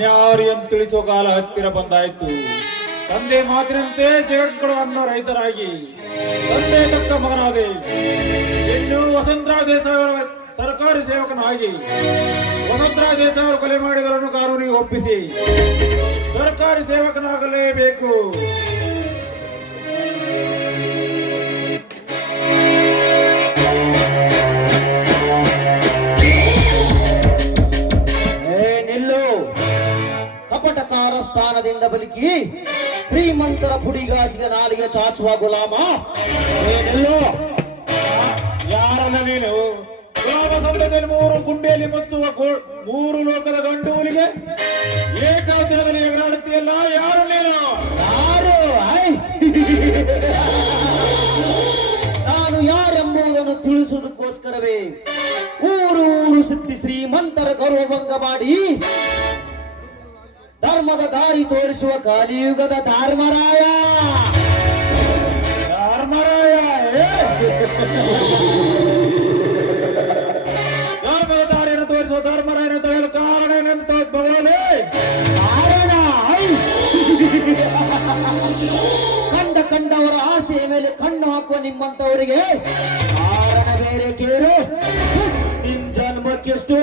ನಾನ್ಯಾರು ಎಂದು ತಿಳಿಸುವ ಕಾಲ ಹತ್ತಿರ ಬಂದಾಯಿತು. ತಂದೆ ಮಾತಿನಂತೆ ಜಗತ್ಗಳು ಅನ್ನೋ ರೈತರಾಗಿ ತಂದೆ ತಕ್ಕ ಮಗನಾದೆ. ಇನ್ನು ವಸಂತರಾವ್ ದೇಸಾಯಿ ಅವರ ಸರ್ಕಾರಿ ಸೇವಕನಾಗಿ ವಸಂತರಾವ್ ದೇಸಾಯಿ ಅವರು ಕೊಲೆ ಮಾಡಿದವರನ್ನು ಕಾನೂನಿಗೆ ಒಪ್ಪಿಸಿ ಸರ್ಕಾರಿ ಸೇವಕನಾಗಲೇಬೇಕು. ಕಪಟಕಾರ ಸ್ಥಾನದಿಂದ ಬಲಿಕಿ ಶ್ರೀಮಂತರ ಪುಡಿಗಾಸಿಗೆ ನಾಲಿಗೆ ಚಾಚುವ ಗುಲಾಮ ಏನೆಲ್ಲೋ. ಯಾರನ್ನ ನೀನು? ಗುಲಾಮ ಸಂಘದಲ್ಲಿ 3 ಗುಂಡೆಯಲ್ಲಿ ಮುಚ್ಚುವ 3 ಲೋಕದ ಗಂಡೂಲಿಗೆ ಏಕಾದಿನದಲ್ಲಿ ಎಗರಾಡುತ್ತೀಯಲ್ಲ, ಯಾರು ನೀನು? ಯಾರು? ನಾನು ಯಾರೆಂಬುದನ್ನು ತಿಳಿಸುವುದಕ್ಕೋಸ್ಕರವೇ ಊರು ಸುತ್ತಿ ಶ್ರೀಮಂತರ ಗೌರವಭಂಗ ಮಾಡಿ ಧರ್ಮದ ದಾರಿ ತೋರಿಸುವ ಕಲಿಯುಗದ ಧರ್ಮರಾಯ. ಧರ್ಮರಾಯ ಧರ್ಮದ ದಾರಿಯನ್ನು ತೋರಿಸುವ ಧರ್ಮರಾಯನ ತಗೊಳ್ಳ ಕಾರಣ ಏನೆಂದು ಬಗಳೇ ಕಾರಣ ಕಂಡವರ ಆಸ್ತಿಯ ಮೇಲೆ ಕಣ್ಣು ಹಾಕುವ ನಿಮ್ಮಂತವರಿಗೆ ಕಾರಣ ಬೇರೆ ಕೇರು. ನಿನ್ ಜನ್ಮಕ್ಕೆಷ್ಟು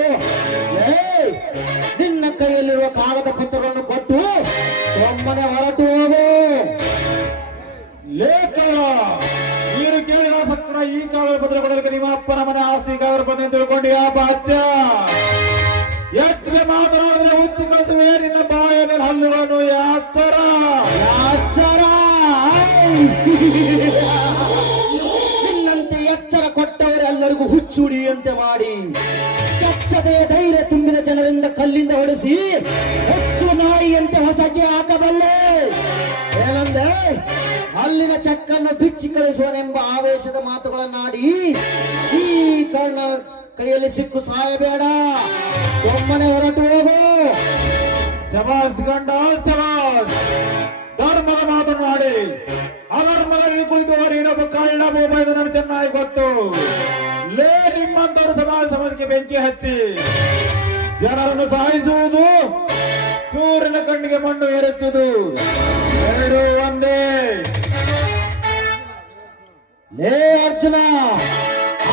ನಿನ್ನ ಕೈಯಲ್ಲಿರುವ ಕಾಗದ ಪತ್ರಗಳನ್ನು ಕೊಟ್ಟು ಒಮ್ಮನೆ ಹೊರಟು ಹೋಗು. ಲೇಖನ ನೀರು ಕೇಳಿದ ಸಕ್ಕಡ ಈ ಕಾಗದ ಪತ್ರ ಕೊಡಲಿಕ್ಕೆ ನಿಮ್ಮ ಅಪ್ಪನ ಮನೆ ಆಸ್ತಿ ಕಾಗದ ಪತ್ರ ತಿಳ್ಕೊಂಡು ಯಾವ ಬಾಚ ಹೆಚ್ಚಿಗೆ ಮಾತನಾಡಿದ್ರೆ ಹುಚ್ಚಿ ಕಳಿಸುವೆ ನಿನ್ನ ಬಾಯಲ್ಲಿ ಹಲ್ಲುಗಳನ್ನು. ಯಾಚರ ನಿನ್ನಂತೆ ಎಚ್ಚರ ಕೊಟ್ಟವರೆಲ್ಲರಿಗೂ ಹುಚ್ಚುಡಿಯಂತೆ ಮಾಡಿ ಕೆಚ್ಚದೆ ಧೈರ್ಯ ತುಂಬಿದ ಜನರಿಂದ ಕಲ್ಲಿಂದ ಹೊಡೆಸಿ ಹುಚ್ಚು ನಾಯಿಯಂತೆ ಹೊಸಗೆ ಹಾಕಬಲ್ಲೆ. ಏನಂದೆ? ಅಲ್ಲಿನ ಚೆಕ್ಕನ್ನು ಬಿಚ್ಚಿ ಕಳಿಸುವನೆಂಬ ಆವೇಶದ ಮಾತುಗಳನ್ನಾಡಿ ಈ ಕರ್ಣ ಕೈಯಲ್ಲಿ ಸಿಕ್ಕು ಸಾಯಬೇಡ, ಒಮ್ಮನೆ ಹೊರಟು ಹೋಗು. ಶಬಾಸ್ ಗಂಡ ಶಬಾಸ್. ಧರ್ಮದ ಮಾತನಾಡಿ ಅಧರ್ಮದಲ್ಲಿ ಕುಳಿತುವರು ಇನ್ನೊಬ್ಬ ಕಳ್ಳ ಬೋಬ ಇದು ನನಗೆ ಚೆನ್ನಾಗಿ ಗೊತ್ತು. ಲೇ ನಿಮ್ಮಂತವರು ಸಮಾಜಕ್ಕೆ ಬೆಂಕಿ ಹಚ್ಚಿ ಜನರನ್ನು ಸಾಯಿಸುವುದು, ಸೂರ್ಯನ ಕಣ್ಣಿಗೆ ಮಣ್ಣು ಎರಚುವುದು ಎರಡು ಒಂದೇ. ಲೇ ಅರ್ಜುನ,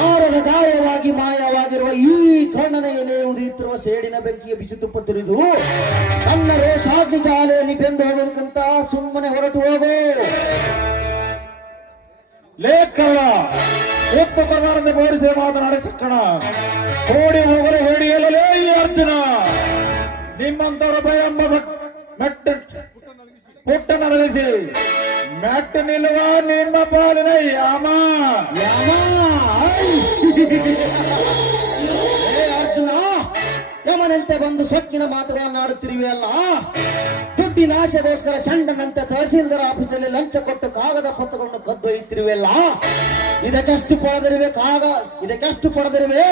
ಆರದ ಗಾಯವಾಗಿ ಮಾಯವಾಗಿರುವ ಈ ಕರ್ಣನ ಎಲೆ ಉರಿಯುತ್ತಿರುವ ಸೇಡಿನ ಬೆಂಕಿಗೆ ಬಿಸಿ ತುಪ್ಪ ತುರಿದು ತನ್ನ ರೋಷಾಗ್ನಿ ಜಾಲೆಯಲ್ಲಿ ಬೆಂದು ಹೋಗೋದಕ್ಕಿಂತ ಸುಮ್ಮನೆ ಹೊರಟು ಹೋಗು. ಲೇಖನ ಉತ್ತು ಕರ್ನಾಟಕ ಬೋರಿಸಿ ಮಾತನಾಡಿ ಸಕ್ಕಣ ಓಡಿ ಹೋಗಲು ಹೇಳಿಯಲೇ ಈ ಅರ್ಜುನ. ನಿಮ್ಮಂತವರ ಭಯ ಎಂಬ ಪುಟ್ಟ ನರಗಿಸಿ ಮೆಟ್ಟು ನಿಲ್ಲುವ ನಿಮ್ಮ ಪಾಲಿನ ಯಾಮ. ಅರ್ಜುನ, ಯಮನಂತೆ ಬಂದು ಸೊಕ್ಕಿನ ಮಾತುಗಳನ್ನಾಡುತ್ತಿರುವೆ ಅಲ್ಲ. ದುಡ್ಡಿನ ಆಶೆಗೋಸ್ಕರ ಚಂಡನಂತೆ ತಹಸೀಲ್ದಾರ್ ಆಫೀಸಲ್ಲಿ ಲಂಚ ಕೊಟ್ಟು ಕಾಗದ ಪತ್ರಗಳನ್ನು ಕದ್ದೊಯ್ಯುತ್ತಿರುವೆಲ್ಲ. ಇದಕ್ಕೆಷ್ಟು ಪಡೆದಿರುವೆ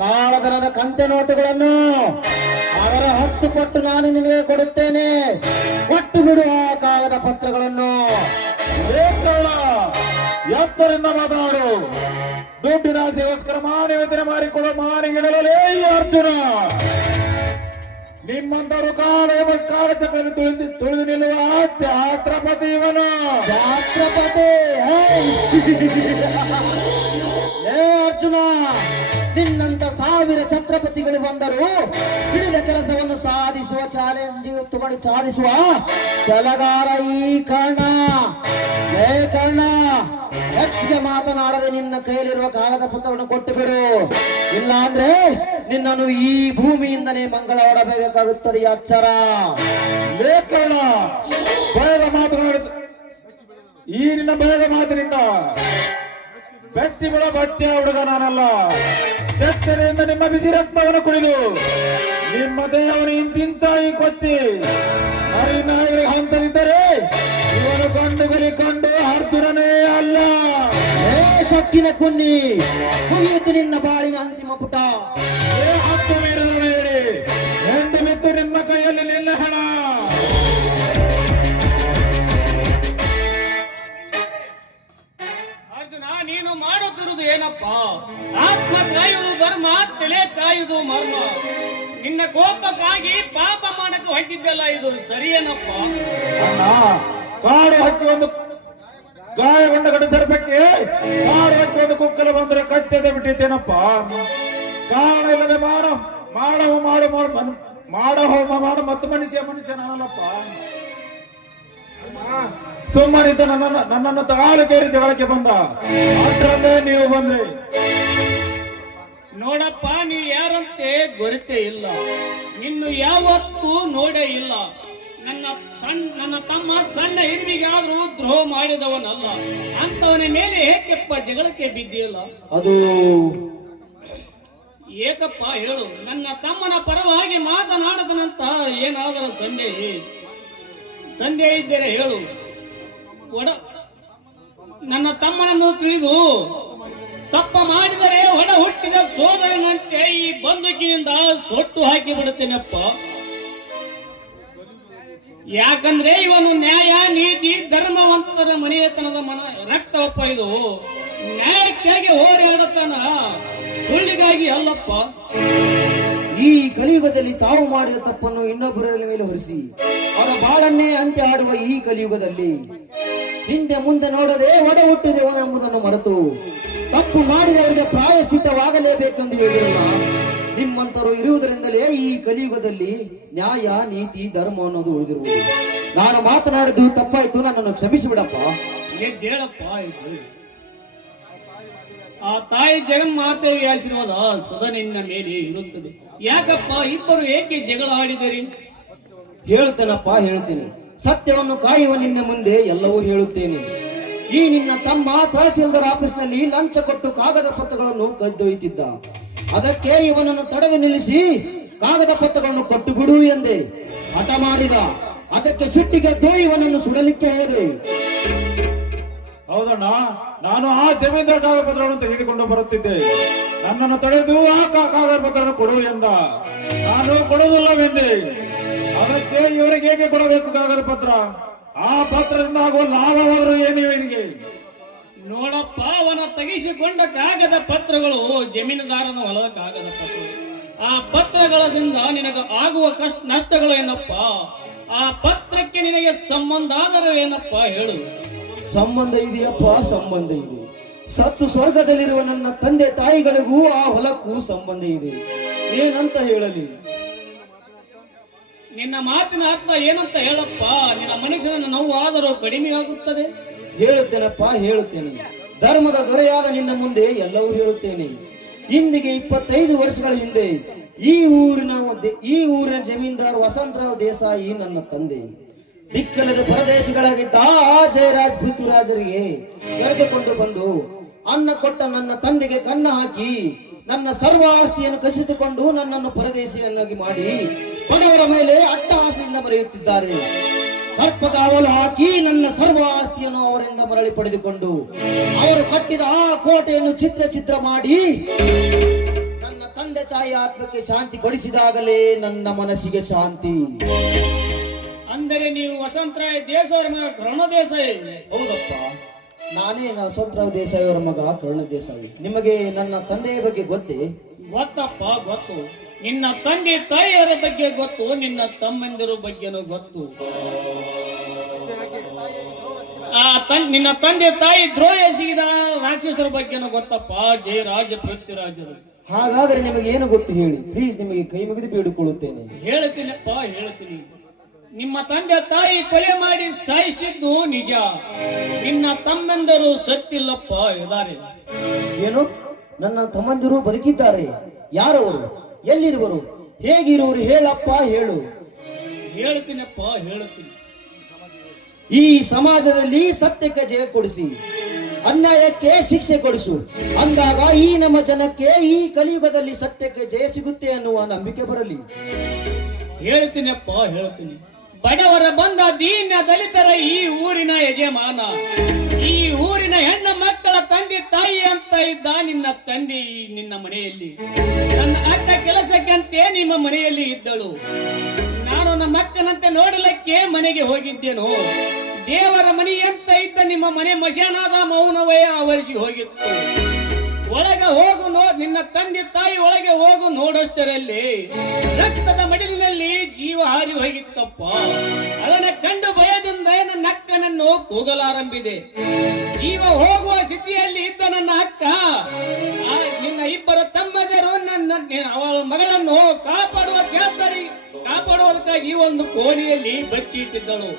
ಕಾಳಧನದ ಕಂತೆ ನೋಟುಗಳನ್ನು. ಅದರ 10 ಪಟ್ಟು ನಾನು ನಿನಗೆ ಕೊಡುತ್ತೇನೆ. ಒಟ್ಟು ಬಿಡು ಆ ಕಾಗದ ಪತ್ರಗಳನ್ನು. ಲೇಖನ ಎತ್ತರಿಂದ ಮಾತಾಡು. ದುಡ್ಡಿನ ಆಸೆಗೋಸ್ಕರ ಮಾನವೀಯತೆ ಮಾಡಿಕೊಳ್ಳೋ ಮಾನಿಗಿಡಲೇ ಈ ಅರ್ಜುನ. ನಿಮ್ಮಂತವರು ಕಾಲ ಚಕ್ರದಲ್ಲಿ ತುಳಿದು ನಿಲ್ಲುವ ಛಾತ್ರಪತಿ ಇವನು. ಛಾತ್ರಪತಿ ಅರ್ಜುನ, ನಿನ್ನಂತ 1000 ಛತ್ರಪತಿಗಳು ಬಂದರು ಹಿಡಿದ ಕೆಲಸವನ್ನು ಸಾಧಿಸುವ ಚಾಲೆಂಜ್ ತಗೊಂಡು ಸಾಧಿಸುವ ಛಲಗಾರ ಈ ಕರ್ಣ. ಕರ್ಣ, ಹೆಚ್ಚಿಗೆ ಮಾತನಾಡದೆ ನಿನ್ನ ಕೈಯಲ್ಲಿರುವ ಕಾಗದ ಪತ್ರವನ್ನು ಕೊಟ್ಟು ಬಿಡು. ಇಲ್ಲ ಅಂದ್ರೆ ನಿನ್ನನ್ನು ಈ ಭೂಮಿಯಿಂದನೇ ಮಂಗಳ ಹೊಡಬೇಕಾಗುತ್ತದೆ. ಎಚ್ಚರ. ಲೇಖನ ಭಯದ ಮಾತನಾಡ ಈ ನಿನ್ನ ಭಯದ ಮಾತಿನಿಂದ ಬೆಚ್ಚಿ ಬಿಡ ಬಚ್ಚ ಹುಡುಗ ನಾನಲ್ಲ. ಎಚ್ಚರಿಯಿಂದ ನಿಮ್ಮ ಬಿಸಿ ರಕ್ತವನ್ನು ಕುಡಿದು ನಿಮ್ಮ ದೇಹವನ್ನು ಇಂತಿಂತಾಗಿ ಕೊಚ್ಚಿ ನಾಯಿಗೆ ಹಂತದಿದ್ದರೆ ಇವನು ಕಂಡು ಅರ್ಜುನನೇ ಅಲ್ಲ. ಸೊಕ್ಕಿನ ಕುನ್ನಿ ಮುಗಿಯಿತು ನಿನ್ನ ಬಾಳಿನ ಅಂತಿಮ ಪುಟ. ಹತ್ತು ಮೀರಬೇಡಿ ಎಂದು ಬಿದ್ದು ನಿಮ್ಮ ಕೈಯಲ್ಲಿ ನಿನ್ನ ಹಣ. ಅರ್ಜುನ, ನೀನು ಮಾಡುತ್ತಿರುವುದು ಏನಪ್ಪ? ಆತ್ಮ ಕಾಯುವುದು ಧರ್ಮ, ತಲೆ ಕಾಯುವುದು ಮರ್ಮ. ನಿನ್ನ ಕೋಪಕ್ಕಾಗಿ ಪಾಪ ಮಾಡಕ್ಕೆ ಹೊಟ್ಟಿದ್ದಲ್ಲ, ಇದು ಸರಿಯೇನಪ್ಪ? ಅಣ್ಣ, ಕಾಡು ಹಕ್ಕಿ ಒಂದು ಗಾಯಗೊಂಡ ಗಂಡ ಸರ್ಪಕ್ಕೆ ಕಾಡು ಹಕ್ಕಿ ಒಂದು ಕುಕ್ಕಲು ಬಂದ್ರೆ ಕಚ್ಚದೆ ಬಿಟ್ಟಿದ್ದೇನಪ್ಪ. ಕಾರಣ ಇಲ್ಲದೆ ಮಾಡ ಹೋಮ ಮಾಡ ಮತ್ತು ಮನುಷ್ಯ ನಾನಲ್ಲಪ್ಪ. ಸುಮ್ಮನಿದ್ದ ನನ್ನನ್ನು ತಾಳು ಕೇರಿ ಜಗಳಕ್ಕೆ ಬಂದ ಅಷ್ಟರಲ್ಲೇ ನೀವು ಬಂದ್ರಿ. ನೋಡಪ್ಪ, ನೀ ಯಾರಂತೆ ಗೊರತೆ ಇಲ್ಲ, ನಿನ್ನು ಯಾವತ್ತೂ ನೋಡೇ ಇಲ್ಲ. ನನ್ನ ತಮ್ಮ ಸಣ್ಣ ಹಿರಿವಿಗಾದ್ರೂ ದ್ರೋಹ ಮಾಡಿದವನಲ್ಲ, ಅಂತವನ ಮೇಲೆ ಏಕೆಪ್ಪ ಜಗಳಕ್ಕೆ ಬಿದ್ದಿಲ್ಲ? ಅದು ಏಕಪ್ಪ ಹೇಳು. ನನ್ನ ತಮ್ಮನ ಪರವಾಗಿ ಮಾತನಾಡದನಂತ ಏನಾದರೂ ಸಂದೇಹ ಇದ್ದರೆ ಹೇಳು. ನನ್ನ ತಮ್ಮನನ್ನು ತಿಳಿದು ತಪ್ಪ ಮಾಡಿದರೆ ಒಡ ಹುಟ್ಟಿದ ಸೋದರನಂತೆ ಈ ಬಂದೂಕಿನಿಂದ ಸೊಟ್ಟು ಹಾಕಿ ಬಿಡುತ್ತೇನಪ್ಪ. ಯಾಕಂದ್ರೆ ಇವನು ನ್ಯಾಯ ನೀತಿ ಧರ್ಮವಂತರ ಮನೆಯತನದ ರಕ್ತವಪ್ಪ. ಇದು ನ್ಯಾಯಕ್ಕಾಗಿ ಹೋರಾಡತನ, ಸುಳ್ಳಿಗಾಗಿ ಅಲ್ಲಪ್ಪ. ಈ ಕಲಿಯುಗದಲ್ಲಿ ತಾವು ಮಾಡಿದ ತಪ್ಪನ್ನು ಇನ್ನೊಬ್ಬರ ಮೇಲೆ ಹೊರಿಸಿ ಅವರ ಬಾಳನ್ನೇ ಅಂತ್ಯ ಆಡುವ ಈ ಕಲಿಯುಗದಲ್ಲಿ ಹಿಂದೆ ಮುಂದೆ ನೋಡದೆ ಒಡ ಹುಟ್ಟಿದೆವನೆಂಬುದನ್ನು ಮರೆತು ತಪ್ಪು ಮಾಡಿದವರಿಗೆ ಪ್ರಾಯಶ್ಚಿತ್ತವಾಗಲೇಬೇಕೆಂದು ಹೇಳಿರಲ್ಲ. ನಿಮ್ಮಂತರು ಇರುವುದರಿಂದಲೇ ಈ ಕಲಿಯುಗದಲ್ಲಿ ನ್ಯಾಯ ನೀತಿ ಧರ್ಮ ಅನ್ನೋದು ಉಳಿದಿರುವುದು. ನಾನು ಮಾತನಾಡಿದ್ದು ತಪ್ಪಾಯ್ತು, ನನ್ನನ್ನು ಕ್ಷಮಿಸಿ ಬಿಡಪ್ಪ. ಹೇಳಪ್ಪ. ಆ ತಾಯಿ ಜಗನ್ಮಾತೆಯ ಆಶೀರ್ವಾದ ಸದಾ ನಿನ್ನ ಮೇಲೆ ಇರುತ್ತದೆ. ಯಾಕಪ್ಪ ಇಬ್ಬರು ಏಕೆ ಜಗಳ ಆಡಿದರಿ? ಹೇಳ್ತೇನಪ್ಪ, ಹೇಳ್ತೇನೆ. ಸತ್ಯವನ್ನು ಕಾಯುವ ನಿನ್ನ ಮುಂದೆ ಎಲ್ಲವೂ ಹೇಳುತ್ತೇನೆ. ಈ ನಿನ್ನ ತಮ್ಮ ತಹಸೀಲ್ದಾರ್ ಆಫೀಸ್ನಲ್ಲಿ ಲಂಚ ಕೊಟ್ಟು ಕಾಗದ ಪತ್ರಗಳನ್ನು ಕದ್ದೊಯ್ತಿದ್ದ. ಅದಕ್ಕೆ ಇವನನ್ನು ತಡೆದು ನಿಲ್ಲಿಸಿ ಕಾಗದ ಪತ್ರಗಳನ್ನು ಕೊಟ್ಟು ಬಿಡು ಎಂದೆ. ಹಠ ಮಾಡಿದ. ಅದಕ್ಕೆ ಸಿಟ್ಟಿಗೆದ್ದು ಇವನನ್ನು ಸುಡಲಿಕ್ಕೆ ಹೋದೆ. ಹೌದಣ್ಣ, ನಾನು ಆ ಜಮೀನ್ದಾರ್ ಕಾಗದ ಪತ್ರವನ್ನು ತೆಗೆದುಕೊಂಡು ಬರುತ್ತಿದ್ದೆ. ನನ್ನನ್ನು ತಡೆದು ಆ ಕಾಗದ ಪತ್ರವನ್ನು ಕೊಡು ಎಂದ. ನಾನು ಕೊಡುವುದಿಲ್ಲವೆಂದೆ. ಅದಕ್ಕೆ ಇವರಿಗೆ ಹೇಗೆ ಕೊಡಬೇಕು ಕಾಗದ ಪತ್ರ? ಆ ಪತ್ರದಿಂದ ಆಗುವ ಲಾಭವಾದರೂ ಏನು ಇವನಿಗೆ? ನೋಡಪ್ಪ, ಅವನ ತೆಗೆಸಿಕೊಂಡ ಕಾಗದ ಪತ್ರಗಳು ಜಮೀನುದಾರನ ಹೊಲದ ಕಾಗದ ಪತ್ರಗಳು. ಆ ಪತ್ರಗಳಿಂದ ನಿನಗೆ ಆಗುವ ನಷ್ಟಗಳು ಏನಪ್ಪ? ಆ ಪತ್ರಕ್ಕೆ ನಿನಗೆ ಸಂಬಂಧ ಆದರೆ ಏನಪ್ಪ ಹೇಳು? ಸಂಬಂಧ ಇದೆಯಪ್ಪ, ಸಂಬಂಧ ಇದೆ. ಸತ್ತು ಸ್ವರ್ಗದಲ್ಲಿರುವ ನನ್ನ ತಂದೆ ತಾಯಿಗಳಿಗೂ ಆ ಹೊಲಕ್ಕೂ ಸಂಬಂಧ ಇದೆ. ಏನಂತ ಹೇಳಲಿ? ನಿನ್ನ ಮಾತಿನ ಅರ್ಥ ಏನಂತ ಹೇಳಪ್ಪ? ನಿನ್ನ ಮನುಷ್ಯನ ನೋವು ಆದರೂ ಕಡಿಮೆ ಆಗುತ್ತದೆ. ಹೇಳುತ್ತೇನಪ್ಪ, ಹೇಳುತ್ತೇನೆ. ಧರ್ಮದ ದೊರೆಯಾದ ನಿನ್ನ ಮುಂದೆ ಎಲ್ಲವೂ ಹೇಳುತ್ತೇನೆ. ಇಂದಿಗೆ 25 ವರ್ಷಗಳ ಹಿಂದೆ ಈ ಊರಿನ ಜಮೀನ್ದಾರ್ ವಸಂತರಾವ್ ದೇಸಾಯಿ ನನ್ನ ತಂದೆ. ದಿಕ್ಕಲ್ಲದ ಪರದೇಶಗಳಾಗಿದ್ದ ಜಯರಾಜ್ ಪೃಥ್ವಿರಾಜರಿಗೆ ಕರೆದುಕೊಂಡು ಬಂದು ಅನ್ನ ಕೊಟ್ಟ ನನ್ನ ತಂದೆಗೆ ಕನ್ನ ಹಾಕಿ ನನ್ನ ಸರ್ವ ಆಸ್ತಿಯನ್ನು ಕಸಿದುಕೊಂಡು ನನ್ನನ್ನು ಪರದೇಶಿಯನ್ನಾಗಿ ಮಾಡಿ ಬಡವರ ಮೇಲೆ ಅಟ್ಟಹಾಸದಿಂದ ಮರೆಯುತ್ತಿದ್ದಾರೆ. ಸರ್ಪಗಾವಲು ಹಾಕಿ ನನ್ನ ಸರ್ವ ಆಸ್ತಿಯನ್ನು ಅವರಿಂದ ಮರಳಿ ಪಡೆದುಕೊಂಡು ಅವರು ಕಟ್ಟಿದ ಆ ಕೋಟೆಯನ್ನು ಚಿತ್ರ ಮಾಡಿ ನನ್ನ ತಂದೆ ತಾಯಿ ಆತ್ಮಕ್ಕೆ ಶಾಂತಿ ಕೊಡಿಸಿದಾಗಲೇ ನನ್ನ ಮನಸ್ಸಿಗೆ ಶಾಂತಿ. ಅಂದರೆ ನೀವು ವಸಂತರಾಯ್ ದೇಸಾಯಿ ಮಗ ಕರ್ಣ ದೇಸಾಯಿ? ಹೌದಪ್ಪ, ನಾನೇ ವಸಂತರಾವ್ ದೇಸಾಯಿ ಅವರ ಮಗ ಕರ್ಣ ದೇಸಾಯಿ. ನಿಮಗೆ ನನ್ನ ತಂದೆಯ ಬಗ್ಗೆ ಗೊತ್ತೇ? ಗೊತ್ತಪ್ಪ, ಗೊತ್ತು. ನಿನ್ನ ತಂದೆ ತಾಯಿಯರ ಬಗ್ಗೆ ಗೊತ್ತು, ನಿನ್ನ ತಮ್ಮಂದಿರ ಬಗ್ಗೆನೂ ಗೊತ್ತು. ನಿನ್ನ ತಂದೆ ತಾಯಿ ದ್ರೋಹ ಎಸಗಿದ ರಾಕ್ಷಸರ ಬಗ್ಗೆನೂ ಗೊತ್ತಪ್ಪ, ಜಯರಾಜ ಪೃಥ್ವಿರಾಜರು. ಹಾಗಾದ್ರೆ ನಿಮಗೆ ಏನು ಗೊತ್ತು ಹೇಳಿ, ಪ್ಲೀಸ್, ನಿಮಗೆ ಕೈ ಮುಗಿದು ಬೇಡಿಕೊಳ್ಳುತ್ತೇನೆ. ಹೇಳ್ತೀನಪ್ಪ, ಹೇಳ್ತೀನಿ. ನಿಮ್ಮ ತಂದೆ ತಾಯಿ ಕೊಲೆ ಮಾಡಿ ಸಾಯಿಸಿದ್ದು ನಿಜ. ನಿನ್ನ ತಮ್ಮಂದರು ಸತ್ತಿಲ್ಲಪ್ಪ, ಇದ್ದಾರೆ. ಏನು? ನನ್ನ ತಮ್ಮಂದಿರು ಬದುಕಿದ್ದಾರೆ? ಯಾರವರು? ಎಲ್ಲಿರುವರು? ಹೇಗಿರುವರು? ಹೇಳಪ್ಪ, ಹೇಳು. ಹೇಳ್ತೀನಪ್ಪ, ಹೇಳ್ತೀನಿ. ಈ ಸಮಾಜದಲ್ಲಿ ಸತ್ಯಕ್ಕೆ ಜಯ ಕೊಡಿಸಿ, ಅನ್ಯಾಯಕ್ಕೆ ಶಿಕ್ಷೆ ಕೊಡಿಸು ಅಂದಾಗ ಈ ನಮ್ಮ ಜನಕ್ಕೆ ಈ ಕಲಿಯುಗದಲ್ಲಿ ಸತ್ಯಕ್ಕೆ ಜಯ ಸಿಗುತ್ತೆ ಅನ್ನುವ ನಂಬಿಕೆ ಬರಲಿ. ಹೇಳ್ತೀನಪ್ಪ, ಹೇಳ್ತೀನಿ. ಬಡವರ ಬಂದ ದೀನ ದಲಿತರ ಈ ಊರಿನ ಯಜಮಾನ, ಈ ಊರಿನ ಹೆಣ್ಣ ಮಕ್ಕಳ ತಂದೆ ತಾಯಿ ಅಂತ ಇದ್ದ ನಿನ್ನ ತಂದೆ ನಿನ್ನ ಮನೆಯಲ್ಲಿ. ನನ್ನ ಅಕ್ಕ ಕೆಲಸಕ್ಕಂತೆ ನಿಮ್ಮ ಮನೆಯಲ್ಲಿ ಇದ್ದಳು. ನಾನು ನಮ್ಮ ಅಕ್ಕನಂತೆ ನೋಡಲಿಕ್ಕೆ ಮನೆಗೆ ಹೋಗಿದ್ದೇನು. ದೇವರ ಮನೆ ಅಂತ ಇದ್ದ ನಿಮ್ಮ ಮನೆ ಮಶಾನಾದ ಮೌನವೇ ಆವರಿಸಿ ಹೋಗಿತ್ತು. ಒಳಗೆ ಹೋಗು ನಿನ್ನ ತಂದೆ ತಾಯಿ ಒಳಗೆ ಹೋಗು ನೋಡೋಷ್ಟರಲ್ಲಿ ರಕ್ತದ ಮಡಿಲಿನಲ್ಲಿ ಜೀವ ಹಾರಿ ಹೋಗಿತ್ತಪ್ಪ. ಅದನ್ನ ಕಂಡು ಭಯದಿಂದ ನನ್ನ ಅಕ್ಕನನ್ನು ಕೂಗಲಾರಂಭಿದೆ. ಜೀವ ಹೋಗುವ ಸ್ಥಿತಿಯಲ್ಲಿ ಇದ್ದ ನನ್ನ ಅಕ್ಕ ನಿನ್ನ ಇಬ್ಬರು ತಮ್ಮದರು ಅವಳ ಮಗಳನ್ನು ಕಾಪಾಡುವುದಕ್ಕಾಗಿ ಒಂದು ಕೋಣೆಯಲ್ಲಿ ಬಚ್ಚಿಟ್ಟಿದ್ದಳು.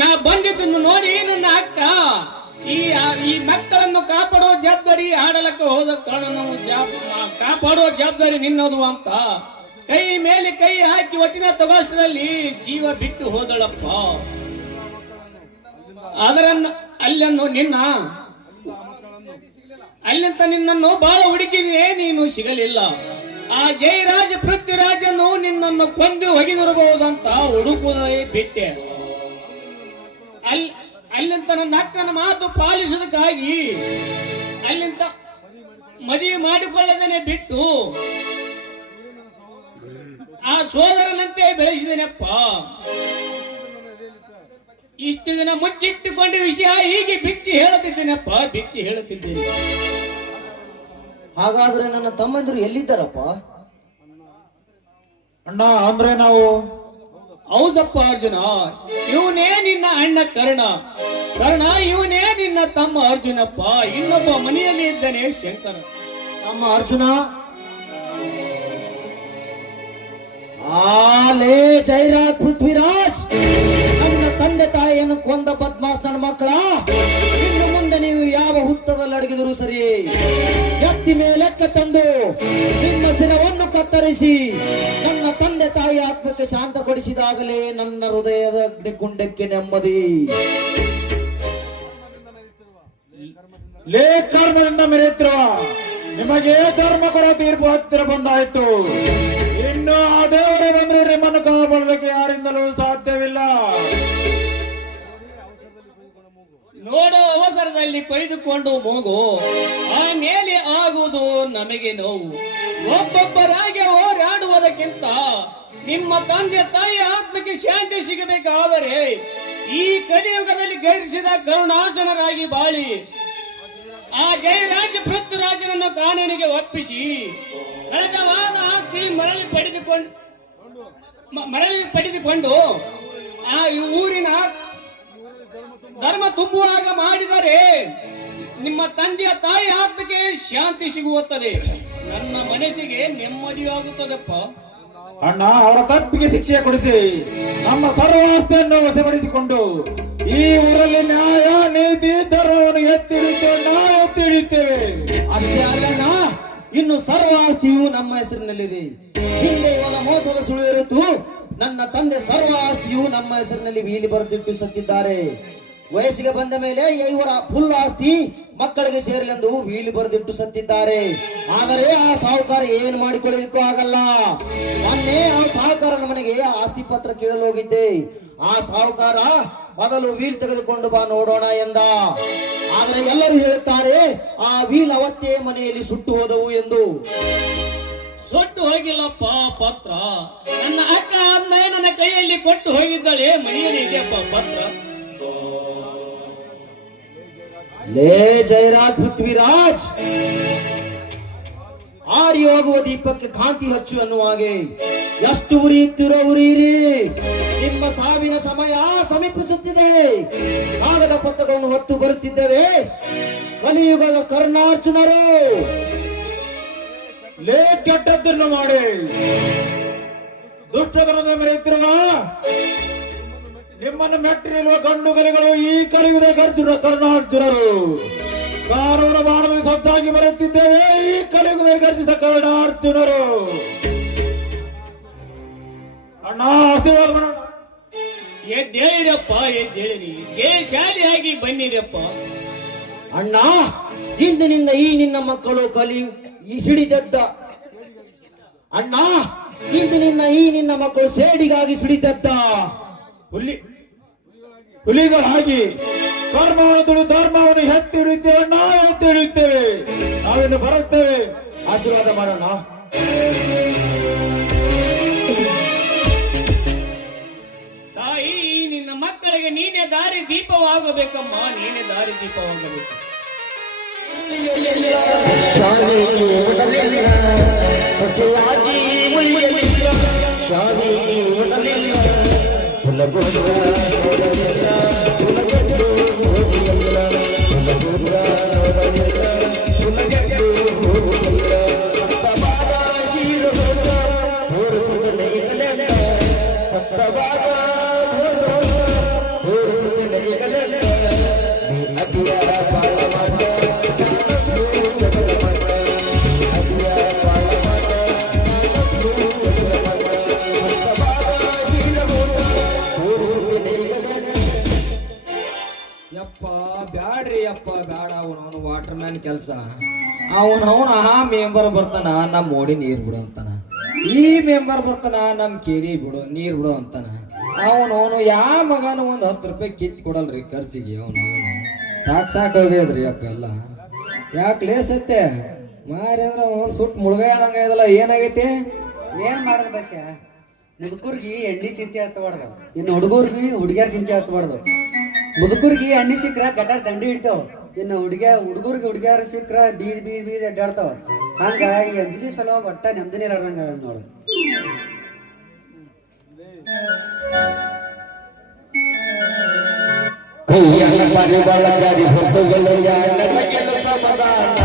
ನಾ ಬಂದಿದ್ದನ್ನು ನೋಡಿ ನನ್ನ ಅಕ್ಕ ಈ ಮಕ್ಕಳನ್ನು ಕಾಪಾಡುವ ಜವಾಬ್ದಾರಿ ಆಡಲಕ್ಕೆ ಹೋದ ಕಾರಣ ಕಾಪಾಡುವ ಜವಾಬ್ದಾರಿ ನಿನ್ನದು ಅಂತ ಕೈ ಮೇಲೆ ಕೈ ಹಾಕಿ ವಚನ ತಗೋಷ್ಟರಲ್ಲಿ ಜೀವ ಬಿಟ್ಟು ಹೋದಳಪ್ಪ. ಅಲ್ಲಿಂದ ನಿನ್ನನ್ನು ಬಹಳ ಹುಡುಕಿದೆ, ನೀನು ಸಿಗಲಿಲ್ಲ. ಆ ಜಯರಾಜ ಪೃಥ್ವಿರಾಜನು ನಿನ್ನನ್ನು ಕೊಂದು ಒಗೆದಿರಬಹುದಂತ ಹುಡುಕುವುದೇ ಬಿಟ್ಟೆ. ಅಲ್ಲಿಂದ ನನ್ನ ಅಕ್ಕನ ಮಾತು ಪಾಲಿಸೋದಕ್ಕಾಗಿ ಅಲ್ಲಿಂದ ಮದುವೆ ಮಾಡಿಕೊಳ್ಳದೇನೆ ಬಿಟ್ಟು ಆ ಸೋದರನಂತೆ ಬೆಳೆಸಿದೇನೆಪ್ಪ. ಇಷ್ಟು ದಿನ ಮುಚ್ಚಿಟ್ಟುಕೊಂಡ ವಿಷಯ ಹೀಗೆ ಬಿಚ್ಚಿ ಹೇಳುತ್ತಿದ್ದೇನೆ. ಹಾಗಾದ್ರೆ ನನ್ನ ತಮ್ಮಂದಿರು ಎಲ್ಲಿದ್ದಾರಪ್ಪ? ಅಣ್ಣ ಅಂದ್ರೆ ನಾವು ಹೌದಪ್ಪ ಅರ್ಜುನ, ಇವನೇ ನಿನ್ನ ಅಣ್ಣ ಕರ್ಣ, ಇವನೇ ನಿನ್ನ ತಮ್ಮ ಅರ್ಜುನಪ್ಪ. ಇನ್ನೊಬ್ಬ ಮನೆಯಲ್ಲಿ ಇದ್ದಾನೆ ಶಂಕರ. ತಮ್ಮ ಅರ್ಜುನ, ಆಲೇ ಜೈರಾಜ್ ಪೃಥ್ವಿರಾಜ್, ನನ್ನ ತಂದೆ ತಾಯಿಯನ್ನು ಕೊಂದ ಬದ್ಮಾಸ್ ನನ್ನ ಮಕ್ಕಳ, ಇನ್ನು ಮುಂದೆ ನೀವು ಯಾವ ಹುತ್ತದಲ್ಲಿ ಅಡಗಿದರೂ ಸರಿ, ಎತ್ತಿ ಮೇಲೆಕ್ಕ ತಂದು ನಿಮ್ಮ ಶಿರವನ್ನು ಕತ್ತರಿಸಿ ನನ್ನ ತಂದೆ ತಾಯಿ ಆತ್ಮಕ್ಕೆ ಶಾಂತಗೊಳಿಸಿದಾಗಲೇ ನನ್ನ ಹೃದಯದ ಅಗ್ನಿಕುಂಡಕ್ಕೆ ನೆಮ್ಮದಿ. ಲೇ ಕರ್ಮದಿಂದ ಮೆರೆಯುತ್ತಿರುವ ನಿಮಗೆ ಧರ್ಮ ಕೊಡ ತೀರ್ಪು ಹತ್ತಿರ ಬಂದಾಯ್ತು. ಇನ್ನು ಆ ದೇವರೇ ಬಂದ್ರೆ ನಿಮ್ಮನ್ನು ಕಾಪಾಡಲಿಕ್ಕೆ ಯಾರಿಂದಲೂ ಸಾಧ್ಯವಿಲ್ಲ. ನೋಡೋ ಅವಸರದಲ್ಲಿ ಕೊಯ್ದುಕೊಂಡು ಹೋಗು, ಆಮೇಲೆ ಆಗುವುದು ನಮಗೆ ನೋವು. ಒಬ್ಬೊಬ್ಬರಾಗಿ ಹೋರಾಡುವುದಕ್ಕಿಂತ ನಿಮ್ಮ ತಂದೆ ತಾಯಿ ಆತ್ಮಕ್ಕೆ ಶಾಂತಿ ಸಿಗಬೇಕಾದರೆ ಈ ಕಲಿಯುಗದಲ್ಲಿ ಗೈರಿಸಿದ ಕರುಣಾಜನರಾಗಿ ಬಾಳಿ ಆ ಜಯರಾಜ ಪೃಥ್ವಿರಾಜನನ್ನು ಕಾನೂನಿಗೆ ಒಪ್ಪಿಸಿ ಕಳೆದವಾದ ಆಸ್ತಿ ಮರಳಿ ಪಡೆದುಕೊಂಡು ಆ ಊರಿನ ಧರ್ಮ ತುಂಬುವಾಗ ಮಾಡಿದರೆ ನಿಮ್ಮ ತಂದೆಯ ತಾಯಿ ಆತ್ಮಕ್ಕೆ ಶಾಂತಿ ಸಿಗುತ್ತದೆ, ನನ್ನ ಮನಸ್ಸಿಗೆ ನೆಮ್ಮದಿಯಾಗುತ್ತದಪ್ಪ. ಅಣ್ಣ, ಅವರ ತಪ್ಪಿಗೆ ಶಿಕ್ಷೆ ಕೊಡಿಸಿ ನಮ್ಮ ಸರ್ವಾಸ್ತಿಯನ್ನು ವಶಪಡಿಸಿಕೊಂಡು ಈ ಊರಲ್ಲಿ ನ್ಯಾಯ ನೀತಿ ಧರ್ಮವನ್ನು ಎತ್ತಿ ಹಿಡಿಯುತ್ತೇವೆ. ಅಷ್ಟೇ ಅಲ್ಲಣ್ಣ, ಇನ್ನು ಸರ್ವ ಆಸ್ತಿಯು ನಮ್ಮ ಹೆಸರಿನಲ್ಲಿದೆ. ಹಿಂದೆ ಇವನ ಮೋಸದ ಸುಳಿಯಿರುತ್ತು, ನನ್ನ ತಂದೆ ಸರ್ವ ಆಸ್ತಿಯು ನಮ್ಮ ಹೆಸರಿನಲ್ಲಿ ವೀಲಿ ಬರೆದಿಟ್ಟು ಸತ್ತಿದ್ದಾರೆ. ವಯಸ್ಸಿಗೆ ಬಂದ ಮೇಲೆ ಇವರ ಫುಲ್ ಆಸ್ತಿ ಮಕ್ಕಳಿಗೆ ಸೇರಲೆಂದು ವೀಲಿ ಬರೆದಿಟ್ಟು ಸತ್ತಿದ್ದಾರೆ. ಆದರೆ ಆ ಸಾಹುಕಾರ ಏನು ಮಾಡಿಕೊಳ್ಳಲಿಕ್ಕೂ ಆಗಲ್ಲ. ಮೊನ್ನೆ ಆ ಸಾಹುಕಾರನ ಮನೆಗೆ ಆಸ್ತಿ ಪತ್ರ ಕೇಳಲು ಹೋಗಿದ್ದೆ. ಆ ಸಾಹುಕಾರ ಮೊದಲು ವೀಲ್ ತೆಗೆದುಕೊಂಡು ಬಾ ನೋಡೋಣ ಎಂದ. ಆದರೆ ಎಲ್ಲರೂ ಹೇಳುತ್ತಾರೆ ಆ ವೀಲ್ ಅವತ್ತೇ ಮನೆಯಲ್ಲಿ ಸುಟ್ಟು ಹೋದವು ಎಂದು. ಸುಟ್ಟು ಹೋಗಿಲ್ಲಪ್ಪ ಪತ್ರ, ನನ್ನ ಅಕ್ಕ ಅನ್ನ ನನ್ನ ಕೈಯಲ್ಲಿ ಕೊಟ್ಟು ಹೋಗಿದ್ದಾಳೆ, ಮನೆಯಲ್ಲಿ ಇದೆಯಪ್ಪ ಪತ್ರ. ಲೇ ಜಯರಾಜ್ ಪೃಥ್ವಿರಾಜ್, ಆರಿ ಹೋಗುವ ದೀಪಕ್ಕೆ ಕಾಂತಿ ಹಚ್ಚು ಅನ್ನುವ ಹಾಗೆ ಎಷ್ಟು ಉರಿಯುತ್ತಿರೋ ಉರಿಯಿರಿ, ನಿಮ್ಮ ಸಾವಿನ ಸಮಯ ಸಮೀಪಿಸುತ್ತಿದೆ. ಕಾಗದ ಪತ್ರಗಳನ್ನು ಹೊತ್ತು ಬರುತ್ತಿದ್ದೇವೆ ಕಲಿಯುಗದ ಕರ್ಣಾರ್ಜುನರು. ಲೇ ಕೆಟ್ಟದ್ದನ್ನು ಮಾಡಿ ದುಷ್ಟತನದ ಮೆರೆಯುತ್ತಿರುವ ನಿಮ್ಮನ್ನು ಮೆಟ್ಟಿರುವ ಗಂಡುಗಲಿಗಳು ಈ ಕಲಿಯುಗದ ಕರ್ಣಾರ್ಜುನರು. ಕಾನೂನು ಮಾಡಲು ಸತ್ತಾಗಿ ಬರುತ್ತಿದ್ದೇವೆ ಈ ಕಲಿಯುಗದಲ್ಲಿ ಗರ್ಜಿಸಿದ ಕರ್ಣಾರ್ಜುನರು. ಅಣ್ಣ, ಆಶೀರ್ವಾದ ಮಾಡೋಣ. ಎದ್ದೇಳಿರಪ್ಪ, ಎದ್ದೇಳಿರಿ, ಜಯಶಾಲಿಯಾಗಿ ಬನ್ನಿರಪ್ಪ. ಅಣ್ಣ, ಇಂದಿನಿಂದ ಈ ನಿನ್ನ ಮಕ್ಕಳು ಸಿಡಿದದ್ದ ಅಣ್ಣ, ಇಂದಿನಿಂದ ಈ ನಿನ್ನ ಮಕ್ಕಳು ಸೇಡಿಗಾಗಿ ಸಿಡಿದದ್ದ ಹುಲಿಗಳಾಗಿ ಕರ್ಮವನ್ನು ಧರ್ಮವನ್ನು ಎತ್ತಿ ಹಿಡಿಯುತ್ತೇವೆ ಅಣ್ಣ, ಎತ್ತಿ ಹಿಡಿಯುತ್ತೇವೆ. ನಾವಿನ್ನು ಬರುತ್ತೇವೆ, ಆಶೀರ್ವಾದ ಮಾಡೋಣ. ತಾಯಿ, ನಿನ್ನ ಮಕ್ಕಳಿಗೆ ನೀನೇ ದಾರಿ ದೀಪವಾಗಬೇಕಮ್ಮ, ನೀನೇ ದಾರಿ ದೀಪವಾಗಬೇಕು. ಶಾಲೆಗೆ ಉಡಲಿಲ್ಲ ಸೊಸೆಯಾಗಿ ಉಳಿಯಲಿಲ್ಲ ಶಾಲೆಗೆ ಉಡಲಿಲ್ಲ ಕುಲಗುರು ನೋಡಲಿಲ್ಲ ಕುಲಗಟ್ಟು ಹೋಗಲಿಲ್ಲ ಕುಲಗುರು ನೋಡಲಿಲ್ಲ ಕುಲಗಟ್ಟು ಹೋಗಲಿಲ್ಲ ಹತ್ತವಾದ ಹೀರೋದ ತೋರಿಸುತ್ತಲೇ ಇರಲಿಲ್ಲ ಹತ್ತವಾದ ತೋರಿಸುತ್ತಲೇ ಇರಲಿಲ್ಲ ನೀ ಅತಿಯಾದ ಬಾಳ ಮಾಡ ಯಪ್ಪ ಬ್ಯಾಡ್ರಿ ಯಪ್ಪ ಬ್ಯಾಡ ಅವನು ವಾಟರ್ ಮ್ಯಾನ್ ಕೆಲಸ ಅವನ ಆ ಮೆಂಬರ್ ಬರ್ತಾನ ನಮ್ಮ ಓಡಿ ನೀರ್ ಬಿಡು ಅಂತಾನ ಈ ಮೆಂಬರ್ ಬರ್ತಾನ ನಮ್ ಕೇರಿ ಬಿಡು ನೀರ್ ಬಿಡು ಅಂತಾನ ಅವನು ಯಾವ ಮಗನು ಒಂದ್ 10 ರೂಪಾಯಿ ಕಿತ್ ಕೊಡಲ್ರಿ ಖರ್ಚಿಗೆ ಅವನು ಸಾಕ್ ಹೋಗ್ಯದ್ರಿ ಅಪ್ಪ ಎಲ್ಲ ಯಾಕೆ ಸತ್ತೆ ಮಾರಿ ಅಂದ್ರ ಅವನು ಸುಟ್ಟು ಮುಳುಗಾಯದಂಗ ಇದಲ್ಲ ಏನಾಗೈತಿ ಏನ್ ಮಾಡೋದು ಬಸ್ಸ ಮುದುಕರ್ಗಿ ಎಣ್ಣೆ ಚಿಂತೆ ಹತ್ತಬಾರ್ದು ಇನ್ನು ಹುಡುಗರ್ಗಿ ಹುಡುಗಿಯರ್ ಚಿಂತೆ ಹತ್ತಬಾರ್ದು ಮುದುಕರ್ಗಿ ಎಣ್ಣೆ ಸಿಕ್ಕ್ರ ಗಟಾರ್ ದಂಡಿ ಹಿಡ್ತಾವ ಇನ್ನು ಹುಡುಗರ್ಗಿ ಹುಡುಗಿಯರ್ ಸಿಕ್ಕ್ರ ಬೀದಿ ಅಡ್ಡಾಡ್ತಾವ ಹಂಗ ಈ ಅಂಜಲಿ ಸಲುವಾಗ ಒಟ್ಟ ನೆಮ್ಮದಿನೇ ಇರ್ಲಾರ್ದಂಗ ನೋಡು ಕೈಯನ್ನ ಪರಿಬಳಕಾರಿ ಹೊತ್ತುಗಳು ಯಾಣ ಬಗೆಲು ಸಮಾಧಾನ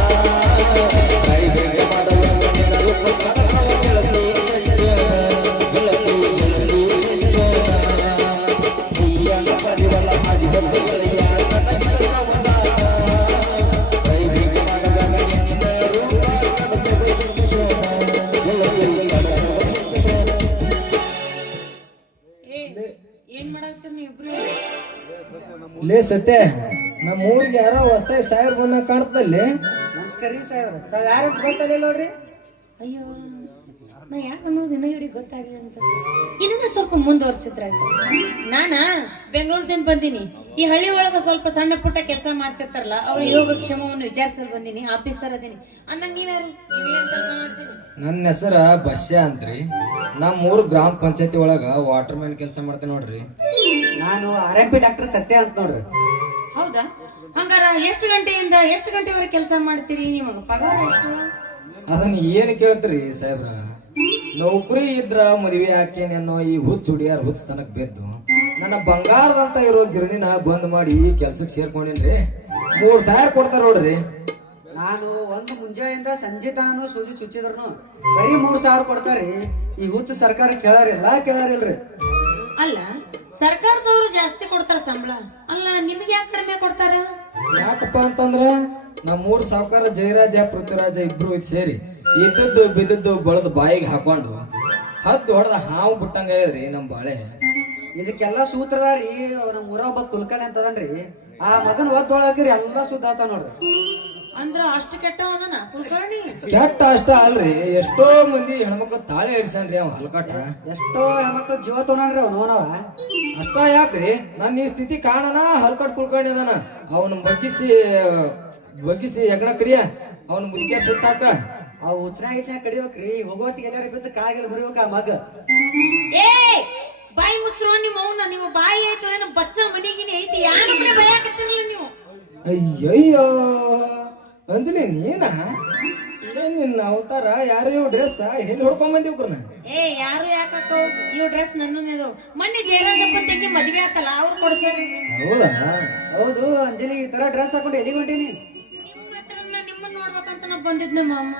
ಕೈ ಬೇಗ ಮಾಡಲು ನಿನ್ನ ರೂಪ ಕನಕವ ಗೆಳತಿ ಕೈಯನ್ನ ಪರಿಬಳಕಾರಿ ಹೊತ್ತುಗಳು ಯಾಣ ಬಗೆಲು ಸಮಾಧಾನ ಕೈ ಬೇಗ ಮಾಡಲು ನಿನ್ನ ರೂಪ ಏನ್ ಮಾಡಾಕ್ತಾರ ನೀವಿಬ್ರು? ಲೇ ಸತ್ಯ ನಮ್ಮ ಊರಿಗೆ ಯಾರೋ ಹೊಸ್ತಾಗಿ ಸಾವಿರ ಬಂದಾಗ ಕಾಣ್ತದಲ್ಲಿ ನಮಸ್ಕಾರ ರೀ ಸಾಹೇಬ್ರ ತಾವ್ ಯಾರಂತ ಗೊತ್ತಲ್ಲ ನೋಡ್ರಿ ಅಯ್ಯೋ ನಾ ಯಾಕೆ ಅನ್ನೋದು ಇನ್ನ ಇವ್ರಿಗೆ ಗೊತ್ತಾಗಿಲ್ಲ ಅನ್ಸುತ್ತೆ. ಇದನ್ನ ಸ್ವಲ್ಪ ಮುಂದುವರ್ಸಿದ್ರಾಯ್ತು. ನಾನ ಬೆಂಗಳೂರದಿಂದ ಬಂದೀನಿ. ಈ ಹಳ್ಳಿ ಒಳಗ ಸ್ವಲ್ಪ ಸಣ್ಣ ಪುಟ್ಟ ಕೆಲಸ ಮಾಡ್ತಿರ್ತಾರಲ್ಲ ಅವ್ರ ಯೋಗಕ್ಷೇಮವನ್ನು ವಿಚಾರಿಸಲು ಬಂದೀನಿ. ಆಫೀಸರ್ ಅದೀನಿ ಅನ್ನಂಗ ನೀವ್ಯಾರು ನೀವೇನ್ ಕೆಲಸ ಮಾಡ್ತೀರಿ? ನನ್ನ ಹೆಸರ ಬಸ್ಯ ಅಂತ್ರಿ. ನಮ್ಮ ಊರು ಗ್ರಾಮ ಪಂಚಾಯತಿ ಒಳಗ ವಾಟರ್ ಮ್ಯಾನ್ ಕೆಲಸ ಮಾಡ್ತೇನೆ ನೋಡ್ರಿ. ನಾನು RMP ಡಾಕ್ಟರ್ ಸತ್ಯ ಅಂತ ನೋಡ್ರಿ. ಹೌದಾ? ಹಂಗಾರ ಎಷ್ಟು ಗಂಟೆಯಿಂದ ಎಷ್ಟು ಗಂಟೆವರೆಗೆ ಕೆಲಸ ಮಾಡ್ತೀರಿ? ನಿಮಗೆ ಪಗಾರ ಎಷ್ಟು? ಅದನ್ನ ಏನ್ ಕೇಳ್ತೀರಿ ಸಾಹೇಬ್ರ? ನೌಕರಿ ಇದ್ರ ಮದುವೆ ಹಾಕೇನೆ ಅನ್ನೋ ಈ ಹುಚ್ಚ ಹುಡಿಯಾರ ಹುಚ್ಚ ತನಕ ಬೆದ್ದು ನನ್ನ ಬಂಗಾರದಂತ ಇರೋ ಗಿರಣಿನ ಬಂದ್ ಮಾಡಿ ಕೆಲ್ಸಕ್ಕೆ ಸೇರ್ಕೊಂಡಿನ್ರಿ. 3,000 ಕೊಡ್ತಾರ ನೋಡ್ರಿ. ನಾನು ಒಂದು ಮುಂಜಾನೆಯಿಂದ ಸಂಜೆ ತನೂ ಸೂಜಿ ಚುಚ್ಚಿದ್ರು ಬರೀ 3,000 ಕೊಡ್ತಾರಿ. ಈ ಹುಚ್ಚ ಸರ್ಕಾರ ಕೇಳಾರಿಲ್ರಿ. ಅಲ್ಲ ಸರ್ಕಾರದವರು ಜಾಸ್ತಿ ಕೊಡ್ತಾರ ಸಂಬಳ. ಅಲ್ಲ ನಿಮ್ಗೆ ಯಾಕೆ ಕಡಿಮೆ ಕೊಡ್ತಾರ? ಯಾಕಪ್ಪ ಅಂತಂದ್ರ ನಮ್ಮೂರ್ ಸಾವುಕಾರ ಜಯರಾಜ ಪೃಥ್ವಿರಾಜ ಇಬ್ರು ಸೇರಿ ಇದ್ದದ್ದು ಬಿದ್ದದ್ದು ಬಳದ್ ಬಾಯಿಗೆ ಹಾಕೊಂಡು ಹದ್ದು ಹೊಡೆದ ಹಾವು ಬಿಟ್ಟಂಗ ಇದ್ರಿ ನಮ್ ಬಾಳೆ. ಇದಕ್ಕೆಲ್ಲ ಸೂತ್ರಧಾರಿ ನಮ್ಮ ಊರೊಬ್ಬ ಕುಲ್ಕರ್ಣಿ ಅಂತ ಅದನ್ರಿ. ಆ ಮಗನ್ ಒದ್ದೊಳಗಿರಿ ಎಲ್ಲಾ ಸುದ್ದ ಆತ ನೋಡ್ರಿ. ಅಂದ್ರ ಅಷ್ಟು ಕೆಟ್ಟವದನ ಕುಲಕರ್ಣಿ? ಕೆಟ್ಟ ಅಷ್ಟ ಅಲ್ರಿ, ಎಷ್ಟೋ ಮಂದಿ ಹೆಣ್ಮಕ್ಳು ತಾಳೆ ಹಿಡ್ಸನ್ರಿ ಅವ್ ಹಲ್ಕಟ. ಎಷ್ಟೋ ಹೆಣ್ಮಕ್ಳು ಜೀವ ತೊಗೊಂಡ್ರಿ ಅವ್ ನೋನವ. ಅಷ್ಟ ಯಾಕ್ರಿ ನನ್ನ ಈ ಸ್ಥಿತಿ ಕಾಣನ ಹಲ್ಕಟ್ ಕುಲ್ಕರ್ಣಿ ಅದಾನ. ಅವನ ಬಗ್ಗಿಸಿ ಎಗಣ ಕಡಿಯ ಅವನ ಮುದುಕಿಯ ಸುತ್ತಾಕ ಅವ್ ಹುಚ್ಚನ ಕಡಿಬೇಕ್ರಿ. ಹೋಗೋತ್ತಿಗೆ ಎಲ್ಲಾರ ಬಿದ್ದು ಕಾಗಿಲ್ ಬರಿಬೇಕ ಆ ಮಗ. ಏ ಬಾಯಿ ಮುಚ್ಚರು ನಿಮ್ಮ ಅವನ. ನಿಮ್ಮ ಬಾಯಿ ಆಯ್ತು ಏನೋ ಬಚ್ಚ ಮನೆಗಿನಿ ಐತಿ. ಯಾರೊಬ್ಬರೇ ಬಯಾಕತ್ತಿರಲಿಲ್ಲ ನೀವು. ಅಯ್ಯಯ್ಯೋ ಅಂಜಲಿ ನೀನ ಏನ್ ನಿನ್ನ ಅವತಾರ? ಯಾರು ಇವ್ ಡ್ರೆಸ್ ಎಲ್ಲಿ ಹೊಡ್ಕೊಂಡ್ ಬಂದಿವ್ರನ್ನ? ಏ ಯಾರು ಯಾಕೋ ಇವ್ ಡ್ರೆಸ್ ನನ್ನದು. ಮೊನ್ನೆ ಜಯರಾಜಪ್ಪ ತಂಗಿ ಮದ್ವೆ ಆತಲ್ಲ ಅವ್ರು ಕೊಡ್ಸೋರಿ. ಹೌದಾ? ಹೌದು ಅಂಜಲಿ, ಈ ತರ ಡ್ರೆಸ್ ಹಾಕೊಂಡು ಎಲ್ಲಿಗೆ ಹೊಂಟೀನಿ? ನಿಮ್ಮ ಹತ್ರ ನಿಮ್ಮನ್ನ ನೋಡ್ಬೇಕಂತ ನಾ ಬಂದಿದ್ ನಮ್ಮ ಅಮ್ಮ.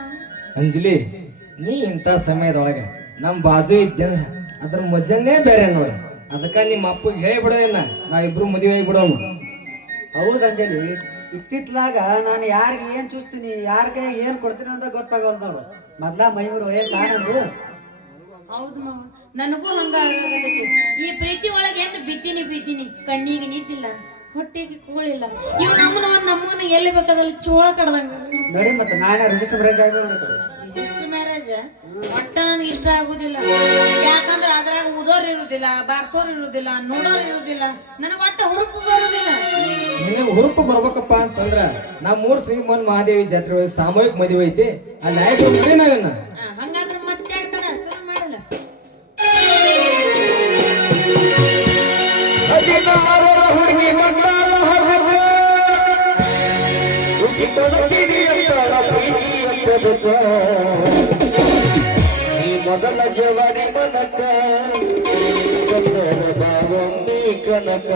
ಅಂಜಲಿ, ನೀ ಇಂಥ ಸಮಯದೊಳಗ ನಮ್ ಬಾಜು ಇದ್ದೇನೆ ಅದ್ರ ಮಜನ್ನೇ ಬೇರೆ ನೋಡ. ಅದಕ್ಕ ನಿಮ್ಮ ಅಪ್ಪಗೆ ಹೇಳ್ಬಿಡೋ ನಾ ಇಬ್ರು ಮದುವೆ ಆಗಿಬಿಡೋನು. ಹೌದು ಅಂಜಲಿ, ಇತ್ತಿತ್ಲಾಗ ನಾನು ಯಾರಿಗೆ ಏನ್ ಚೂಸ್ತೀನಿ ಯಾರಿಗೆ ಏನ್ ಕೊಡ್ತೀನಿ ಅಂತ ಗೊತ್ತಾಗಲ್ ನೋಡು. ಮೊದ್ಲ ಮೈಮೂರು ನಂದು. ಹೌದು ಮಾವ, ನನಗೂ ಹಂಗ ಆಗತೈತಿ. ಈ ಪ್ರೀತಿ ಒಳಗೆ ಎಂತ ಬಿದ್ದೀನಿ ಕಣ್ಣಿಗೆ ನಿಂತಿಲ್ಲ, ಹೊಟ್ಟೆಗೆ ಕೂಳಿಲ್ಲ. ಇವ್ ನಮ್ಮನ್ನ ಎಲ್ಲಿ ಬೇಕಾದಲ್ಲಿ ಚೋಳ ಕಡ್ದಂಗ. ನೋಡಿ ಮತ್ತೆ ನಾನೇ ರಿಜಿಸ್ಟರ್ ಮ್ಯಾರೇಜ್ ಆಗಿ ಇಷ್ಟು ಮ್ಯಾರೇಜ್ ಒಟ್ಟ ನನಗೆ ಇಷ್ಟ ಆಗುದಿಲ್ಲ. ಯಾಕಂದ್ರೆ ಅದ್ರಾಗ ಉದೋರ್ ಇರುದಿಲ್ಲ, ಬಾರ್ಸೋರ್ ಇರುದಿಲ್ಲ, ನೋಡೋರ್ ಇರುದಿಲ್ಲ. ನನಗೆ ಒಟ್ಟ ಹುರುಪು ಬರುದಿಲ್ಲ. ನಿನಗೆ ಹುರುಪು ಬರ್ಬೇಕಪ್ಪ ಅಂತಂದ್ರ ನಮ್ಮೂರ್ ಶ್ರೀಮನ್ ಮಹಾದೇವಿ ಜಾತ್ರೆ ಒಳಗೆ ಸಾಮೂಹಿಕ ಮದುವೆ ಐತಿ. ಅಲ್ಲಿ ಆಯ್ತು ಮದುವೆ ನಾವೇನ. ಹಂಗಾದ್ರೆ ಮತ್ತೆ ಆಗ್ತಾರ ಸುರು ಮಾಡಲ್ಲ. ಹುಡುಗಿ ಮಕ್ಕಳ ಹುಟ್ಟಬೇಕ ಈ ಮೊದಲ ಜವಾರಿ ಮನಕ ಭಾವಮ್ಮಿ ಕನಕ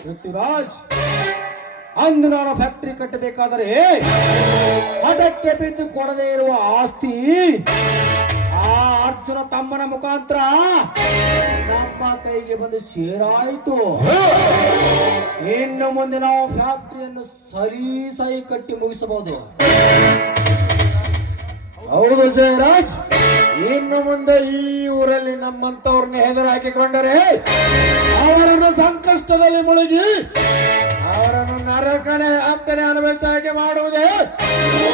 ಪೃಥ್ವಿರಾಜ್, ಅಂದು ನಾನು ಫ್ಯಾಕ್ಟರಿ ಕಟ್ಟಬೇಕಾದರೆ ಅದಕ್ಕೆ ಬಿದ್ದು ಕೊಡದೇ ಇರುವ ಆಸ್ತಿ ಆ ಅರ್ಜುನ ತಮ್ಮನ ಮುಖಾಂತರ ನಮ್ಮ ಕೈಗೆ ಬಂದು ಸೇರಾಯಿತು. ಇನ್ನು ಮುಂದೆ ನಾವು ಫ್ಯಾಕ್ಟರಿಯನ್ನು ಸಲೀಸಾಗಿ ಕಟ್ಟಿ ಮುಗಿಸಬಹುದು. ಹೌದು ಜಯರಾಜ್, ಇನ್ನು ಮುಂದೆ ಈ ಊರಲ್ಲಿ ನಮ್ಮಂತವ್ರನ್ನ ಹೆದರು ಹಾಕಿಕೊಂಡರೆ ಅವರನ್ನು ಸಂಕಷ್ಟದಲ್ಲಿ ಮುಳುಗಿ ಅವರನ್ನು ನರಕನೆ ಹತ್ತನೆ ಅನುಭವಿಸಾಕೆ ಮಾಡುವುದೇ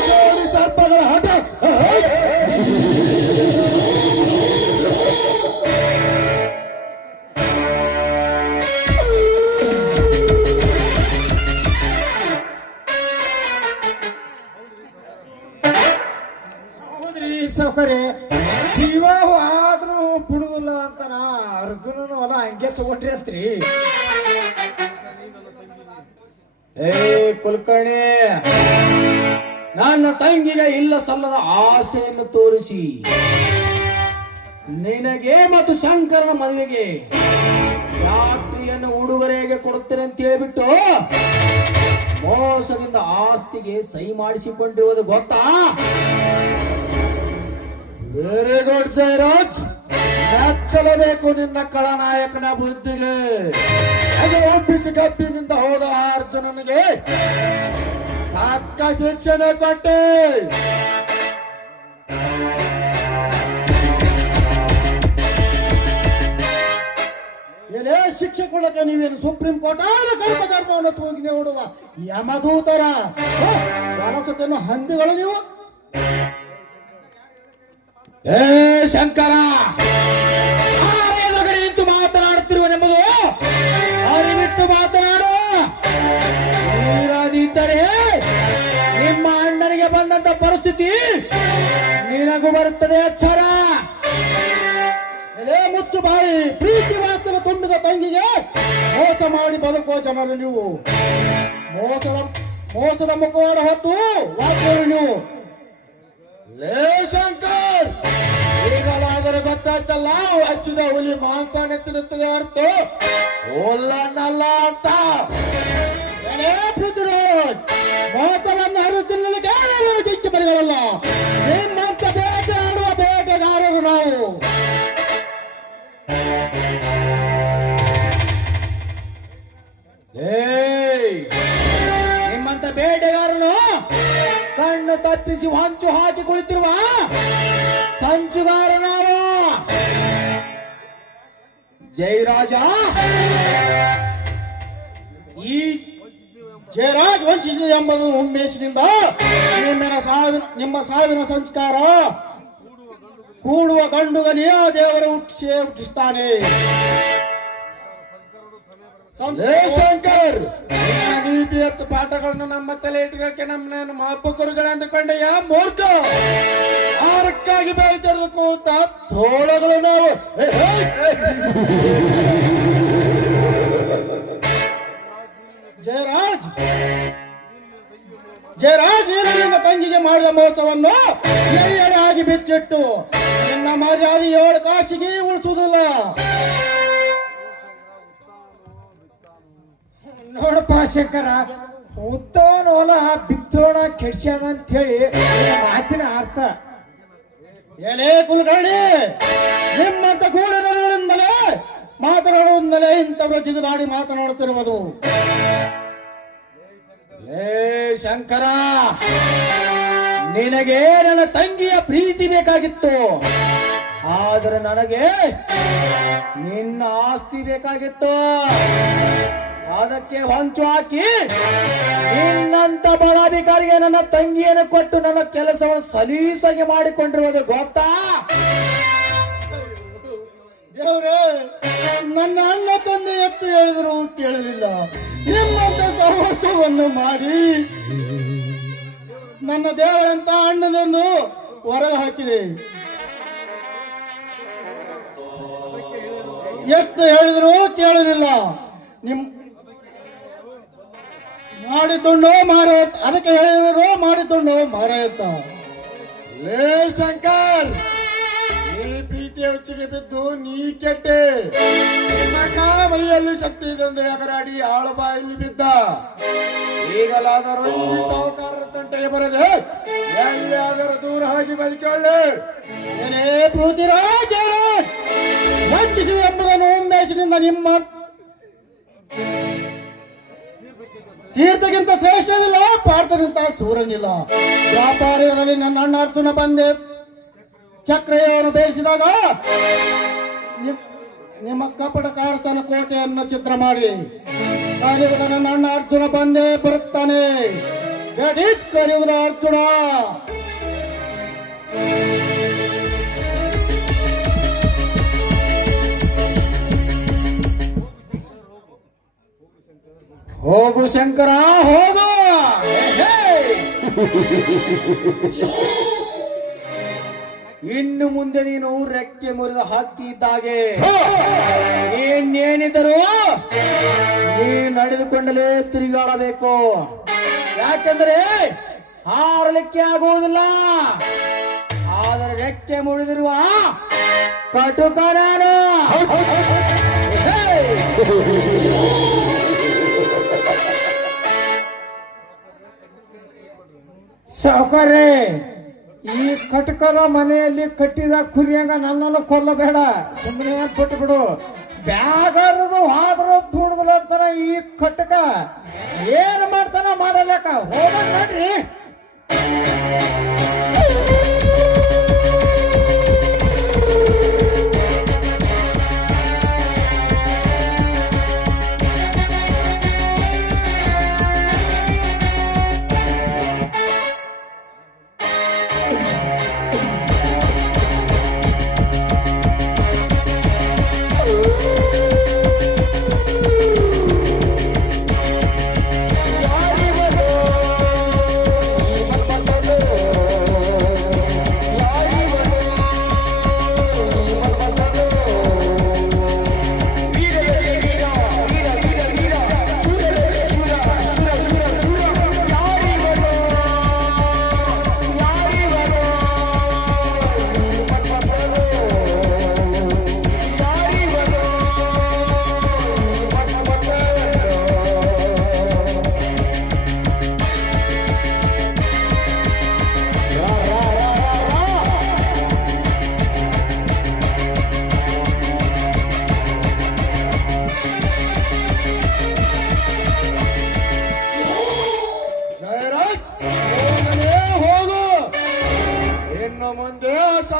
ಜೋಡಿ ಸರ್ಪಗಳ ಹಠ. ಸೌಕರ್ಯ ಜೀವ ಆದ್ರೂ ಬಿಡುದಿಲ್ಲ ಅಂತಾನ ಅರ್ಜುನನು ಹೊಲ ಹಂಗೆ ತಗೊಂಡ್ರಿ ಅಂತ್ರಿ. ಏ ಕುಲಕರ್ಣಿ, ನನ್ನ ತಂಗಿಗೆ ಇಲ್ಲ ಸಲ್ಲದ ಆಸೆಯನ್ನು ತೋರಿಸಿ ನಿನಗೆ ಮತ್ತು ಶಂಕರನ ಮದುವೆಗೆ ಫ್ಯಾಕ್ಟರಿಯನ್ನು ಉಡುಗೊರೆಗೆ ಕೊಡುತ್ತೇನೆ ಅಂತ ಹೇಳ್ಬಿಟ್ಟು ಮೋಸದಿಂದ ಆಸ್ತಿಗೆ ಸಹಿ ಮಾಡಿಸಿಕೊಂಡಿರುವುದು ಗೊತ್ತಾ? ವೆರಿ ಗುಡ್ ಜಯರಾಜ್, ಮೆಚ್ಚಲೇಬೇಕು ನಿನ್ನ ಖಳನಾಯಕನ ಬುದ್ಧಿಗೆ. ಅದು ಒಪ್ಪಿಸಿ ಗಬ್ಬಿನಿಂದ ಹೋದ ಅರ್ಜುನನಿಗೆ ತಕ್ಕ ಶಿಕ್ಷಣ ಕೊಟ್ಟೆ. ಏನೇ ಶಿಕ್ಷೆ ಕೊಡಕ್ಕೆ ನೀವೇನು ಸುಪ್ರೀಂ ಕೋರ್ಟ್ ಕರ್ಮಧರ್ಮವನ್ನು ಹೋಗಿ ನೋಡುವ ಯಮದೂತರ ಬಳಸತನ್ನು ಹಂದಿಗಳು ನೀವು. ಏ ಶಂಕರ, ನಿಂತು ಮಾತನಾಡುತ್ತಿರುವನೆಂಬುದು ಅರಿವಿಟ್ಟು ನಿನಗೂ ಬರುತ್ತದೆ ಎಚ್ಚರ. ಎಲೆ ಮುಚ್ಚು ಬಾಯಿ, ಪ್ರೀತಿ ವಾಸನೆ ತುಂಬಿದ ತಂಗಿಗೆ ಮೋಸ ಮಾಡಿ ಬದುಕುವ ಜನರು ನೀವು. ಮೋಸದ ಮುಖವಾಡ ಹೊತ್ತು ವಾಕ್ಯರು ನೀವು. ಲೇ ಶಂಕರ್, ಈಗಲಾದರೂ ಗೊತ್ತಾಯ್ತಲ್ಲ ಹಸಿದ ಹುಲಿ ಮಾಂಸನೆ ತಿನ್ನುತ್ತದೆ ಹೊರತು ಹುಲ್ಲನ್ನಲ್ಲ ಅಂತ. ಎಲೆ ಪೃಥ್ವಿರಾಜ್, ಮೋಸವನ್ನು ಹರಿದು ತಿನ್ನಲಿಕ್ಕೆ ಜಿಕ್ಕಿ ಬರಿಗಳಲ್ಲ. ನಿಮ್ಮಂತ ಬೇಟೆ ಆಡುವ ಬೇಟೆಗಾರರು ನಾವು. ನಿಮ್ಮಂತ ಬೇಟೆಗಾರನು ಕಣ್ಣು ತಪ್ಪಿಸಿ ಹೊಂಚು ಹಾಕಿ ಕುಳಿತಿರುವ ಸಂಚುಗಾರ ನಾವು. ಜಯರಾಜ, ಈ ಜಯರಾಜ್ ವಂಚಿಸಿದೆ ಎಂಬುದು ಉಮೇಶನಿಂದ ನಿಮ್ಮ ಸಾವಿನ ಸಂಸ್ಕಾರ ಕೂಡುವ ಗಂಡುಗನಿಯ ದೇವರ ಹುಟ್ಟಿಸ್ತಾನೆ. ಲೇ ಶಂಕರ್, ನೀತಿ ಎತ್ತು ಪಾಠಗಳನ್ನು ನಮ್ಮ ತಲೆ ಇಟ್ಕಕ್ಕೆ ನಮ್ಮನ್ನ ಮಹಬ್ಬಕರುಗಳೇ ಅಂದುಕೊಂಡೆಯ ಮೂರ್ಖ. ಆರಕ್ಕಾಗಿ ಬೆಳೆದಿರಬೇಕು ತೋಳಗಳು ನಾವು. ಜಯರಾಜ್ ನಿನ್ನ ತಂಗಿಗೆ ಮಾಡಿದ ಮೋಸವನ್ನು ಎಡೆ ಆಗಿ ಬಿಚ್ಚಿಟ್ಟು ನಿನ್ನ ಮರ್ಯಾದೆ 7 ಕಾಸಿಗೆ ಉಳಿಸುವುದಿಲ್ಲ. ನೋಡಪ್ಪ ಶಂಕರ, ಉತ್ತವನ ಹೊಲ ಬಿತ್ತೋಣ ಕೆಡ್ಸ್ಯಾನ ಅಂತ ಹೇಳಿ ಮಾತಿನ ಅರ್ಥ. ಎಲೆ ಕುಲಕರ್ಣಿ, ನಿಮ್ಮಂತ ಗೂಢನರಿಗಳಿಂದಲೇ ಮಾತನಾಡುವುದರಿಂದಲೇ ಇಂಥವರು ಜಿಗಿದಾಡಿ ಮಾತನಾಡುತ್ತಿರುವುದು. ಲೇ ಶಂಕರ, ನಿನಗೆ ನನ್ನ ತಂಗಿಯ ಪ್ರೀತಿ ಬೇಕಾಗಿತ್ತು, ಆದರೆ ನನಗೆ ನಿನ್ನ ಆಸ್ತಿ ಬೇಕಾಗಿತ್ತು. ಅದಕ್ಕೆ ಹೊಂಚು ಹಾಕಿ ನಿನ್ನಂತ ಬಡಾಧಿಕಾರಿಗೆ ನನ್ನ ತಂಗಿಯನ್ನು ಕೊಟ್ಟು ನನ್ನ ಕೆಲಸವನ್ನು ಸಲೀಸಾಗಿ ಮಾಡಿಕೊಂಡಿರುವುದು ಗೊತ್ತಾ? ದೇವ್ರೇ, ನನ್ನ ಅಣ್ಣ ತಂದೆ ಎಷ್ಟು ಹೇಳಿದ್ರು ಕೇಳಲಿಲ್ಲ. ನಿಮ್ಮಂತ ಸಹವಾಸವನ್ನು ಮಾಡಿ ನನ್ನ ದೇವರಂತ ಅಣ್ಣನನ್ನು ಹೊರಗೆ ಹಾಕಿದೆ. ಎಷ್ಟು ಹೇಳಿದ್ರು ಕೇಳಲಿಲ್ಲ. ಮಾಡಿಕೊಂಡು ಮಾರಾಟ, ಅದಕ್ಕೆ ಹೇಳಿದ್ರು ಮಾಡಿಕೊಂಡು ಮಾರಾಟ. ಲೇ ಶಂಕರ್, ಈ ಪ್ರೀತಿಯ ಹುಚ್ಚಿಗೆ ಬಿದ್ದು ನೀ ಕೆಟ್ಟೆ. ನಿಮ್ಮಣ್ಣ ಮೈಯಲ್ಲಿ ಶಕ್ತಿ ಇದೊಂದು ಎಗರಾಡಿ ಆಳಬಾಯಲ್ಲಿ ಬಿದ್ದ. ಈಗಲಾದರೂ ಈ ಸಾಹುಕಾರರ ತಂಟೆಗೆ ಬರದೆ ಎಲ್ಲಿಯಾದರೂ ದೂರ ಹೋಗಿ ಬದುಕೊಳ್ಳಿ. ಏನೇ ಪೃಥ್ವಿರಾಜ, ವಂಚಿಸುವ ಎಂಬುದನ್ನು ಉಮೇಶನಿಂದ ನಿಮ್ಮ ತೀರ್ಥಕ್ಕಿಂತ ಶ್ರೇಷ್ಠವಿಲ್ಲ, ಪಾರ್ಥಕ್ಕಿಂತ ಸೂರ್ಯನಿಲ್ಲ. ವ್ಯಾಪಾರದಲ್ಲಿ ನನ್ನ ಅಣ್ಣ ಅರ್ಜುನ ಬಂದೆ ಚಕ್ರವನ್ನು ಬೇಯಿಸಿದಾಗ ನಿಮ್ಮ ಕಪಟ ಕಾರ್ಸ್ಥಾನ ಕೋಟೆಯನ್ನು ಚಿತ್ರ ಮಾಡಿ ಕಲಿಯುವುದ ನನ್ನ ಅಣ್ಣ ಅರ್ಜುನ ಬಂದೇ ಬರುತ್ತಾನೆ. ಕಲಿಯುವುದ ಅರ್ಜುನ. ಹೋಗು ಶಂಕರ, ಹೋಗು. ಇನ್ನು ಮುಂದೆ ನೀನು ರೆಕ್ಕೆ ಮುರಿದ ಹಕ್ಕಿ ಇದ್ದಾಗೆ ಇನ್ನೇನಿದ್ದರೂ ನೀನು ನಡೆದುಕೊಂಡಲೇ ತಿರುಗಾಡಬೇಕು. ಯಾಕಂದ್ರೆ ಹಾರಲಿಕ್ಕೆ ಆಗುವುದಿಲ್ಲ, ಆದರೆ ರೆಕ್ಕೆ ಮುರಿದಿರುವ ಕಟುಕ ನಾನು. ಸಾವುಕಾರ್ರೆ, ಈ ಕಟಕರ ಮನೆಯಲ್ಲಿ ಕಟ್ಟಿದ ಕುರಿಯಂಗ ನನ್ನನ್ನು ಕೊಲ್ಲಬೇಡ, ಸುಮ್ಮನೆ ಬಿಟ್ಟು ಬಿಡು. ಬ್ಯಾಗರದು ಹಾದ್ರು ಬುಡದಲ್ಲ ಅಂತಾನ ಈ ಕಟಕ. ಏನ್ ಮಾಡ್ತಾನ ಮಾಡಲೇಕ, ಹೋಗ ನೋಡ್ರಿ.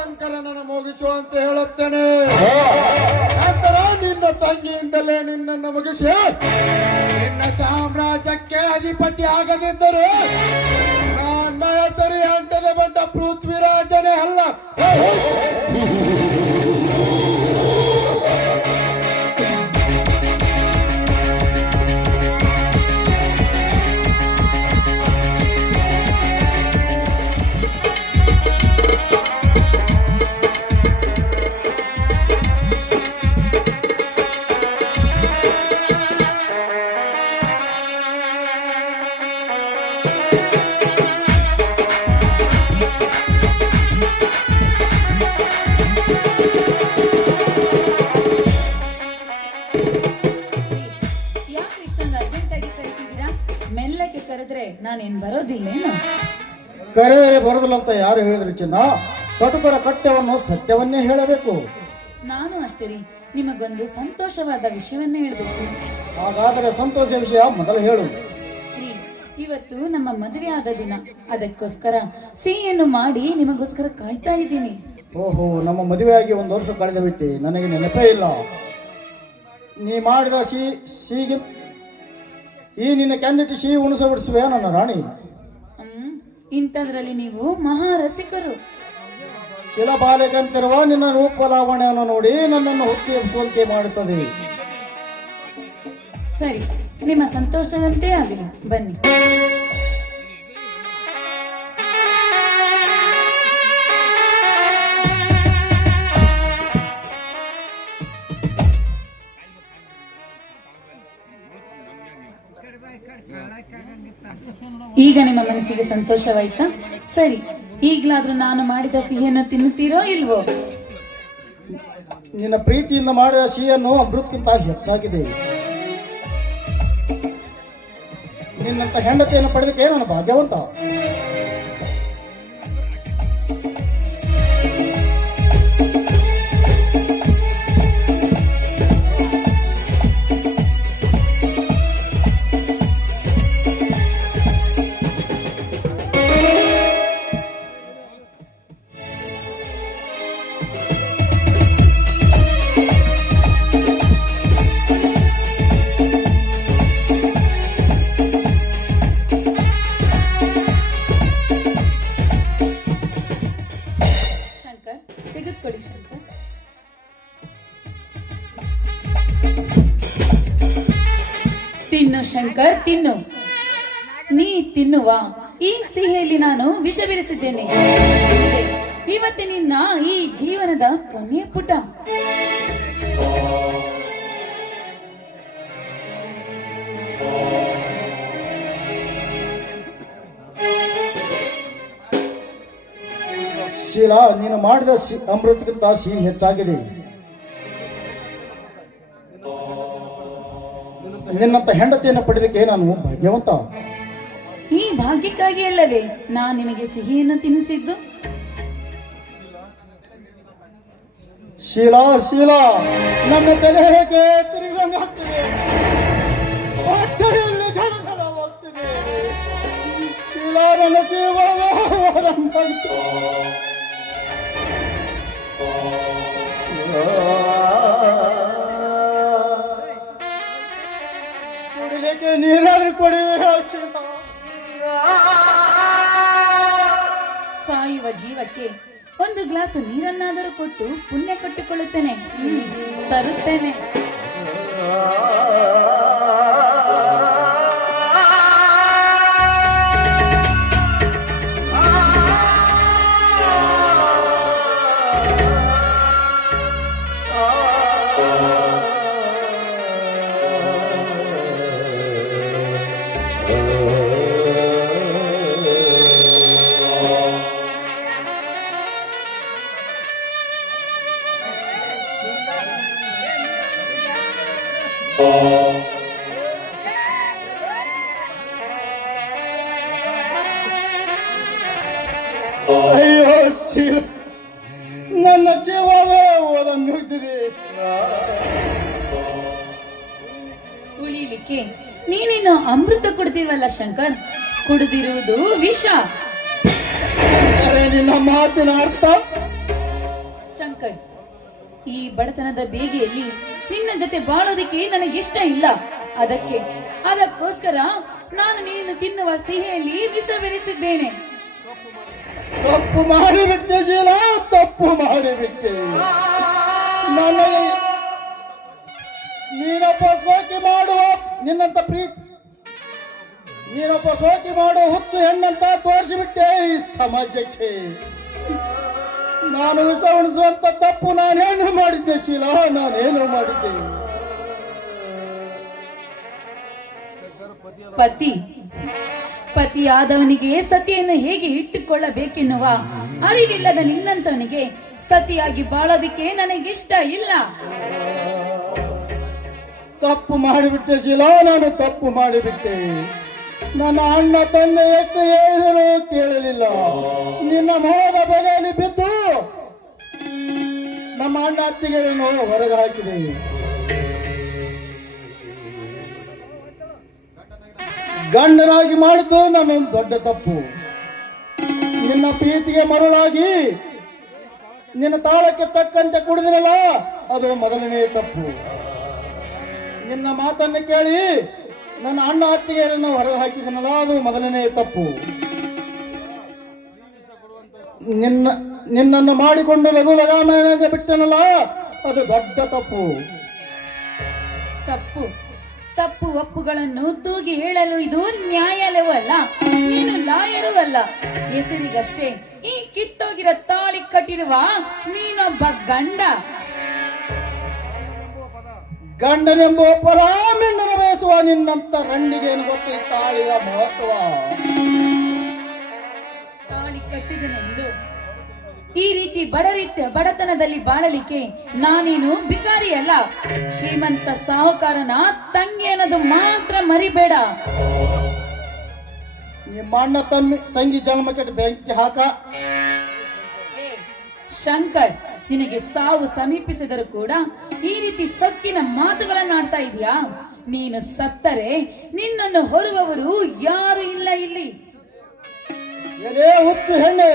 ಶಂಕರನನ್ನು ಮುಗಿಸು ಅಂತ ಹೇಳುತ್ತೇನೆ. ನಂತರ ನಿನ್ನ ತಂಗಿಯಿಂದಲೇ ನಿನ್ನನ್ನು ಮುಗಿಸಿ ನಿನ್ನ ಸಾಮ್ರಾಜ್ಯಕ್ಕೆ ಅಧಿಪತಿ ಆಗದಿದ್ದರೆ ನನ್ನ ಹೆಸರು ಅಂಟದ ಬಂಟ ಪೃಥ್ವಿರಾಜನೇ ಅಲ್ಲ. ಯಾಕೆ ಇಷ್ಟೊಂದು ಅರ್ಜೆಂಟ್ ಆಗಿ ಕರಿತಿದ್ದೀರಾ? ಮೆಲ್ಲಕ್ಕೆ ಕರೆದ್ರೆ ನಾನೇನ್ ಬರೋದಿಲ್ಲೇನು? ಕರೆದರೆ ಬರುದಿಲ್ಲ ಅಂತ ಯಾರು ಹೇಳಿದ್ರು ಚಿನ್ನ? ಕಟುಕರ ಕಟ್ಟೆಯನ್ನು ಸತ್ಯವನ್ನೇ ಹೇಳಬೇಕು. ನಾನು ಅಷ್ಟೇ ರೀ, ನಿಮಗೊಂದು ಸಂತೋಷವಾದ ವಿಷಯವನ್ನೇ ಹೇಳ್ಬೇಕು. ಹಾಗಾದರೆ ಸಂತೋಷ ವಿಷಯ ಮೊದಲು ಹೇಳು. ರೀ, ಇವತ್ತು ನಮ್ಮ ಮದುವೆ ಆದ ದಿನ. ಅದಕ್ಕೋಸ್ಕರ ಸಿಹಿಯನ್ನು ಮಾಡಿ ನಿಮಗೋಸ್ಕರ ಕಾಯ್ತಾ ಇದ್ದೀನಿ. ಓಹೋ, ನಮ್ಮ ಮದುವೆಯಾಗಿ 1 ವರ್ಷ ಕಳೆದ ಹೋಯ್ತೆ, ನನಗೆ ನೆನಪೇ ಇಲ್ಲ. ನೀ ಮಾಡಿದ ಸಿಹಿ ಈ ನಿನ್ನ ಕ್ಯಾಂಡಿಟ್ ಸಿಹಿ ಉಣಿಸ ಬಿಡಿಸುವೆ ನನ್ನ ರಾಣಿ. ಇಂಥದ್ರಲ್ಲಿ ನೀವು ಮಹಾ ರಸಿಕರು. ಶಿಲಬಾಲೆಗಂತಿರುವ ನಿನ್ನ ರೂಪಲಾವಣೆಯನ್ನು ನೋಡಿ ನನ್ನನ್ನು ಹುಟ್ಟಿಸುವಂತೆ ಮಾಡುತ್ತದೆ. ಸರಿ, ನಿಮ್ಮ ಸಂತೋಷದಂತೆ ಆಗಲಿ, ಬನ್ನಿ. ಈಗ ನಿಮ್ಮ ಮನಸ್ಸಿಗೆ ಸಂತೋಷವಾಯ್ತಾ? ಸರಿ, ಈಗ್ಲಾದ್ರೂ ನಾನು ಮಾಡಿದ ಸಿಹಿಯನ್ನು ತಿನ್ನುತ್ತೀರೋ ಇಲ್ವೋ? ನಿನ್ನ ಪ್ರೀತಿಯಿಂದ ಮಾಡಿದ ಸಿಹಿಯನ್ನು ಅಮೃತಕ್ಕಿಂತ ಹೆಚ್ಚಾಗಿದೆ. ನಿನ್ನಂತ ಹೆಂಡತಿಯನ್ನು ಪಡೆದಕ್ಕೆ ನಾನು ಭಾಗ್ಯವಂತ. ತೆಗೆದುಕೊಳ್ಳಿ ಶಂಕರ್. ತಿನ್ನು ಶಂಕರ್, ತಿನ್ನು. ನೀ ತಿನ್ನುವ ಈ ಸಿಹಿಯಲ್ಲಿ ನಾನು ವಿಷ ಬೆರೆಸಿದ್ದೇನೆ. ಇವತ್ತಿನಿಂದ ಈ ಜೀವನದ ಕೊನೆಯ ಪುಟ. ಶೀಲಾ, ನೀನು ಮಾಡಿದ ಅಮೃತಕ್ಕಿಂತ ಸಿಹಿ ಹೆಚ್ಚಾಗಿದೆ. ನಿನ್ನಂತ ಹೆಂಡತಿಯನ್ನು ಪಡೆದಕ್ಕೆ ನಾನು ಭಾಗ್ಯವಂತ. ಈ ಭಾಗ್ಯಕ್ಕಾಗಿ ಅಲ್ಲವೇ ನಾನು ನಿಮಗೆ ಸಿಹಿಯನ್ನು ತಿನ್ನಿಸಿದ್ದು? ಶೀಲಾ, ಶೀಲಾ, ನನ್ನ ತಲೆ ಹೇಗೆ ತಿರುಗಂಗಾಗ್ತಿದೆ, ಹೊಟ್ಟೆಯಲ್ಲಿ ಝಳಝಳವಾಗ್ತಿದೆ. ಶೀಲಾ, ನನ್ನ ಜೀವನದಂತಾಯ್ತು. ಕುಡಿಲಿಕ್ಕೆ ನೀರಾದ್ರೂ ಕೊಡಿ ಶೀಲಾ. ಸಾಯುವ ಜೀವಕ್ಕೆ ಒಂದು ಗ್ಲಾಸ್ ನೀರನ್ನಾದರೂ ಕೊಟ್ಟು ಪುಣ್ಯ ಕಟ್ಟಿಕೊಳ್ಳುತ್ತೇನೆ. ತರುತ್ತೇನೆ. ಅಯ್ಯೋ ಶೀಲ, ನನ್ನ ಜೀವವೇ ಓದಂಗಾಗ್ತಿದೆ. ಉಳಿಲಿಕ್ಕೆ ನೀನೇನು ಅಮೃತ ಕುಡ್ದಿವಲ್ಲ ಶಂಕರ್, ಕುಡಿದಿರುವುದು ವಿಷ. ಅರೆ, ನಿನ್ನ ಮಾತಿನ ಅರ್ಥ ಶಂಕರ್, ಈ ಬಡತನದ ಬೇಗೆಯಲ್ಲಿ ನಿನ್ನ ಜೊತೆ ಬಾಳೋದಕ್ಕೆ ನನಗಿಷ್ಟ ಇಲ್ಲ. ಅದಕ್ಕೋಸ್ಕರ ನಾನು ನೀನು ತಿನ್ನುವ ಸಿಹಿಯಲ್ಲಿ ವಿಷ ಬೆರೆಸಿದ್ದೇನೆ. ತಪ್ಪು ಮಾಡಿಬಿಟ್ಟೆ ಶೀಲ, ತಪ್ಪು ಮಾಡಿಬಿಟ್ಟೆ. ನನಗೆ ನೀನೊಬ್ಬ ಸೋಕಿ ಮಾಡುವ ನಿನ್ನಂತ ನೀನೊಬ್ಬ ಸೋಕಿ ಮಾಡುವ ಹುಚ್ಚು ಹೆಣ್ಣಂತ ತೋರಿಸಿಬಿಟ್ಟೆ ಈ ಸಮಾಜಕ್ಕೆ. ನಾನು ವಿಷ ಉಣಿಸುವಂತ ತಪ್ಪು ನಾನೇನು ಮಾಡಿದ್ದೆ ಶೀಲ, ನಾನೇನು ಮಾಡಿದ್ದೆ? ಪತಿಯಾದವನಿಗೆ ಸತಿಯನ್ನು ಹೇಗೆ ಇಟ್ಟುಕೊಳ್ಳಬೇಕೆನ್ನುವ ಅರಿವಿಲ್ಲದ ನಿನ್ನಂತವನಿಗೆ ಸತಿಯಾಗಿ ಬಾಳೋದಿಕ್ಕೆ ನನಗಿಷ್ಟ ಇಲ್ಲ. ತಪ್ಪು ಮಾಡಿಬಿಟ್ಟೆ ಶೀಲ, ನಾನು ತಪ್ಪು ಮಾಡಿಬಿಟ್ಟೆ. ನನ್ನ ಅಣ್ಣ ತಂದೆ ಎಷ್ಟು ಹೇಳಿದರೂ ಕೇಳಲಿಲ್ಲ. ನಿನ್ನ ಮೋಹದ ಬಲೆಯಲ್ಲಿ ಬಿದ್ದು ನಮ್ಮ ಅಣ್ಣ ಅತ್ತಿಗೆಯನ್ನು ಹೊರಗೆ ಹಾಕಿದೆ. ಗಂಡನಾಗಿ ಮಾಡಿದ್ದು ನನ್ನ ದೊಡ್ಡ ತಪ್ಪು. ನಿನ್ನ ಪ್ರೀತಿಗೆ ಮರುಳಾಗಿ ನಿನ್ನ ತಾಳಕ್ಕೆ ತಕ್ಕಂತೆ ಕುಡಿದಿರಲ್ಲ, ಅದು ಮೊದಲನೇ ತಪ್ಪು. ನಿನ್ನ ಮಾತನ್ನು ಕೇಳಿ ನನ್ನ ಅಣ್ಣ ಅತ್ತಿಗೆಯನ್ನು ಹೊರಗೆ ಹಾಕಿದನಲ್ಲ, ಅದು ಮೊದಲನೇ ತಪ್ಪು. ನಿನ್ನನ್ನು ಮಾಡಿಕೊಂಡು ಲಘು ಲಗಾಮನೆಗೆ ಬಿಟ್ಟನಲ್ಲ, ಅದು ದೊಡ್ಡ ತಪ್ಪು. ತಪ್ಪು ಒಪ್ಪುಗಳನ್ನು ತೂಗಿ ಹೇಳಲು ಇದು ನ್ಯಾಯಾಲಯವಲ್ಲ, ನೀನು ಲಾಯರೂ ಅಲ್ಲ. ಹೆಸರಿಗಷ್ಟೇ ಈ ಕಿತ್ತೋಗಿರೋ ತಾಳಿ ಕಟ್ಟಿರುವ ನೀನೊಬ್ಬ ಗಂಡನೆಂಬ ಪದ ಮಿಂಡನ ಬಯಸುವ ನಿನ್ನಂತ ರಂಡಿಗೇನು ಗೊತ್ತೇ ತಾಳಿಯ ಮಹತ್ವ. ತಾಳಿ ಕಟ್ಟಿದನೆಂದು ಈ ರೀತಿ ಬಡತನದಲ್ಲಿ ಬಾಳಲಿಕ್ಕೆ ನಾನೇನು ಬಿಕಾರಿ ಅಲ್ಲ, ಶ್ರೀಮಂತ ಸಾಹುಕಾರನ ತಂಗಿ ಅನ್ನೋದು ಮಾತ್ರ ಮರಿಬೇಡ. ನಿಮ್ಮ ಅಣ್ಣ ತಂಗಿ ಜನ್ಮಕ್ಕೆ ಬೆಂಕಿ ಹಾಕ. ಶಂಕರ್, ನಿನಗೆ ಸಾವು ಸಮೀಪಿಸಿದರೂ ಕೂಡ ಈ ರೀತಿ ಸೊಕ್ಕಿನ ಮಾತುಗಳನ್ನಾಡ್ತಾ ಇದೀಯಾ? ನೀನು ಸತ್ತರೆ ನಿನ್ನನ್ನು ಹೊರುವವರು ಯಾರು ಇಲ್ಲ ಇಲ್ಲಿ. ಎಲೆ ಹುಚ್ಚು ಹೆಣ್ಣೆ,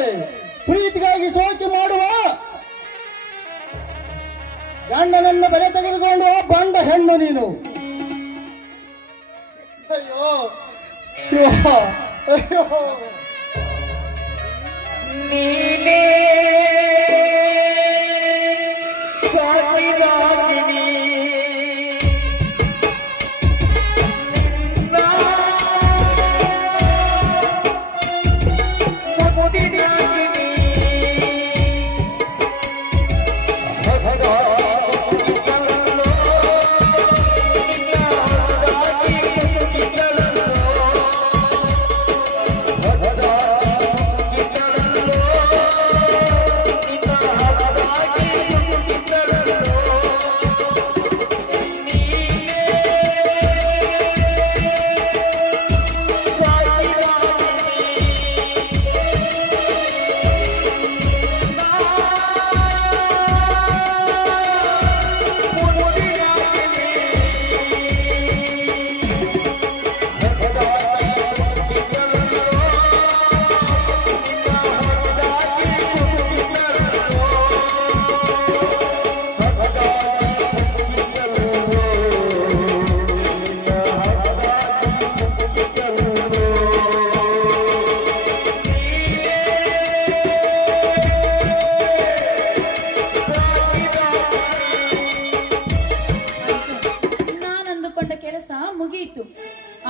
ಪ್ರೀತಿಗಾಗಿ ಸೋಕಿ ಮಾಡುವ ಗಂಡನನ್ನು ಬೆಲೆ ತೆಗೆದುಕೊಂಡು ಬಂಡ ಹೆಣ್ಣು ನೀನು. ಅಯ್ಯೋ ಅಯ್ಯೋ, ನೀನೇ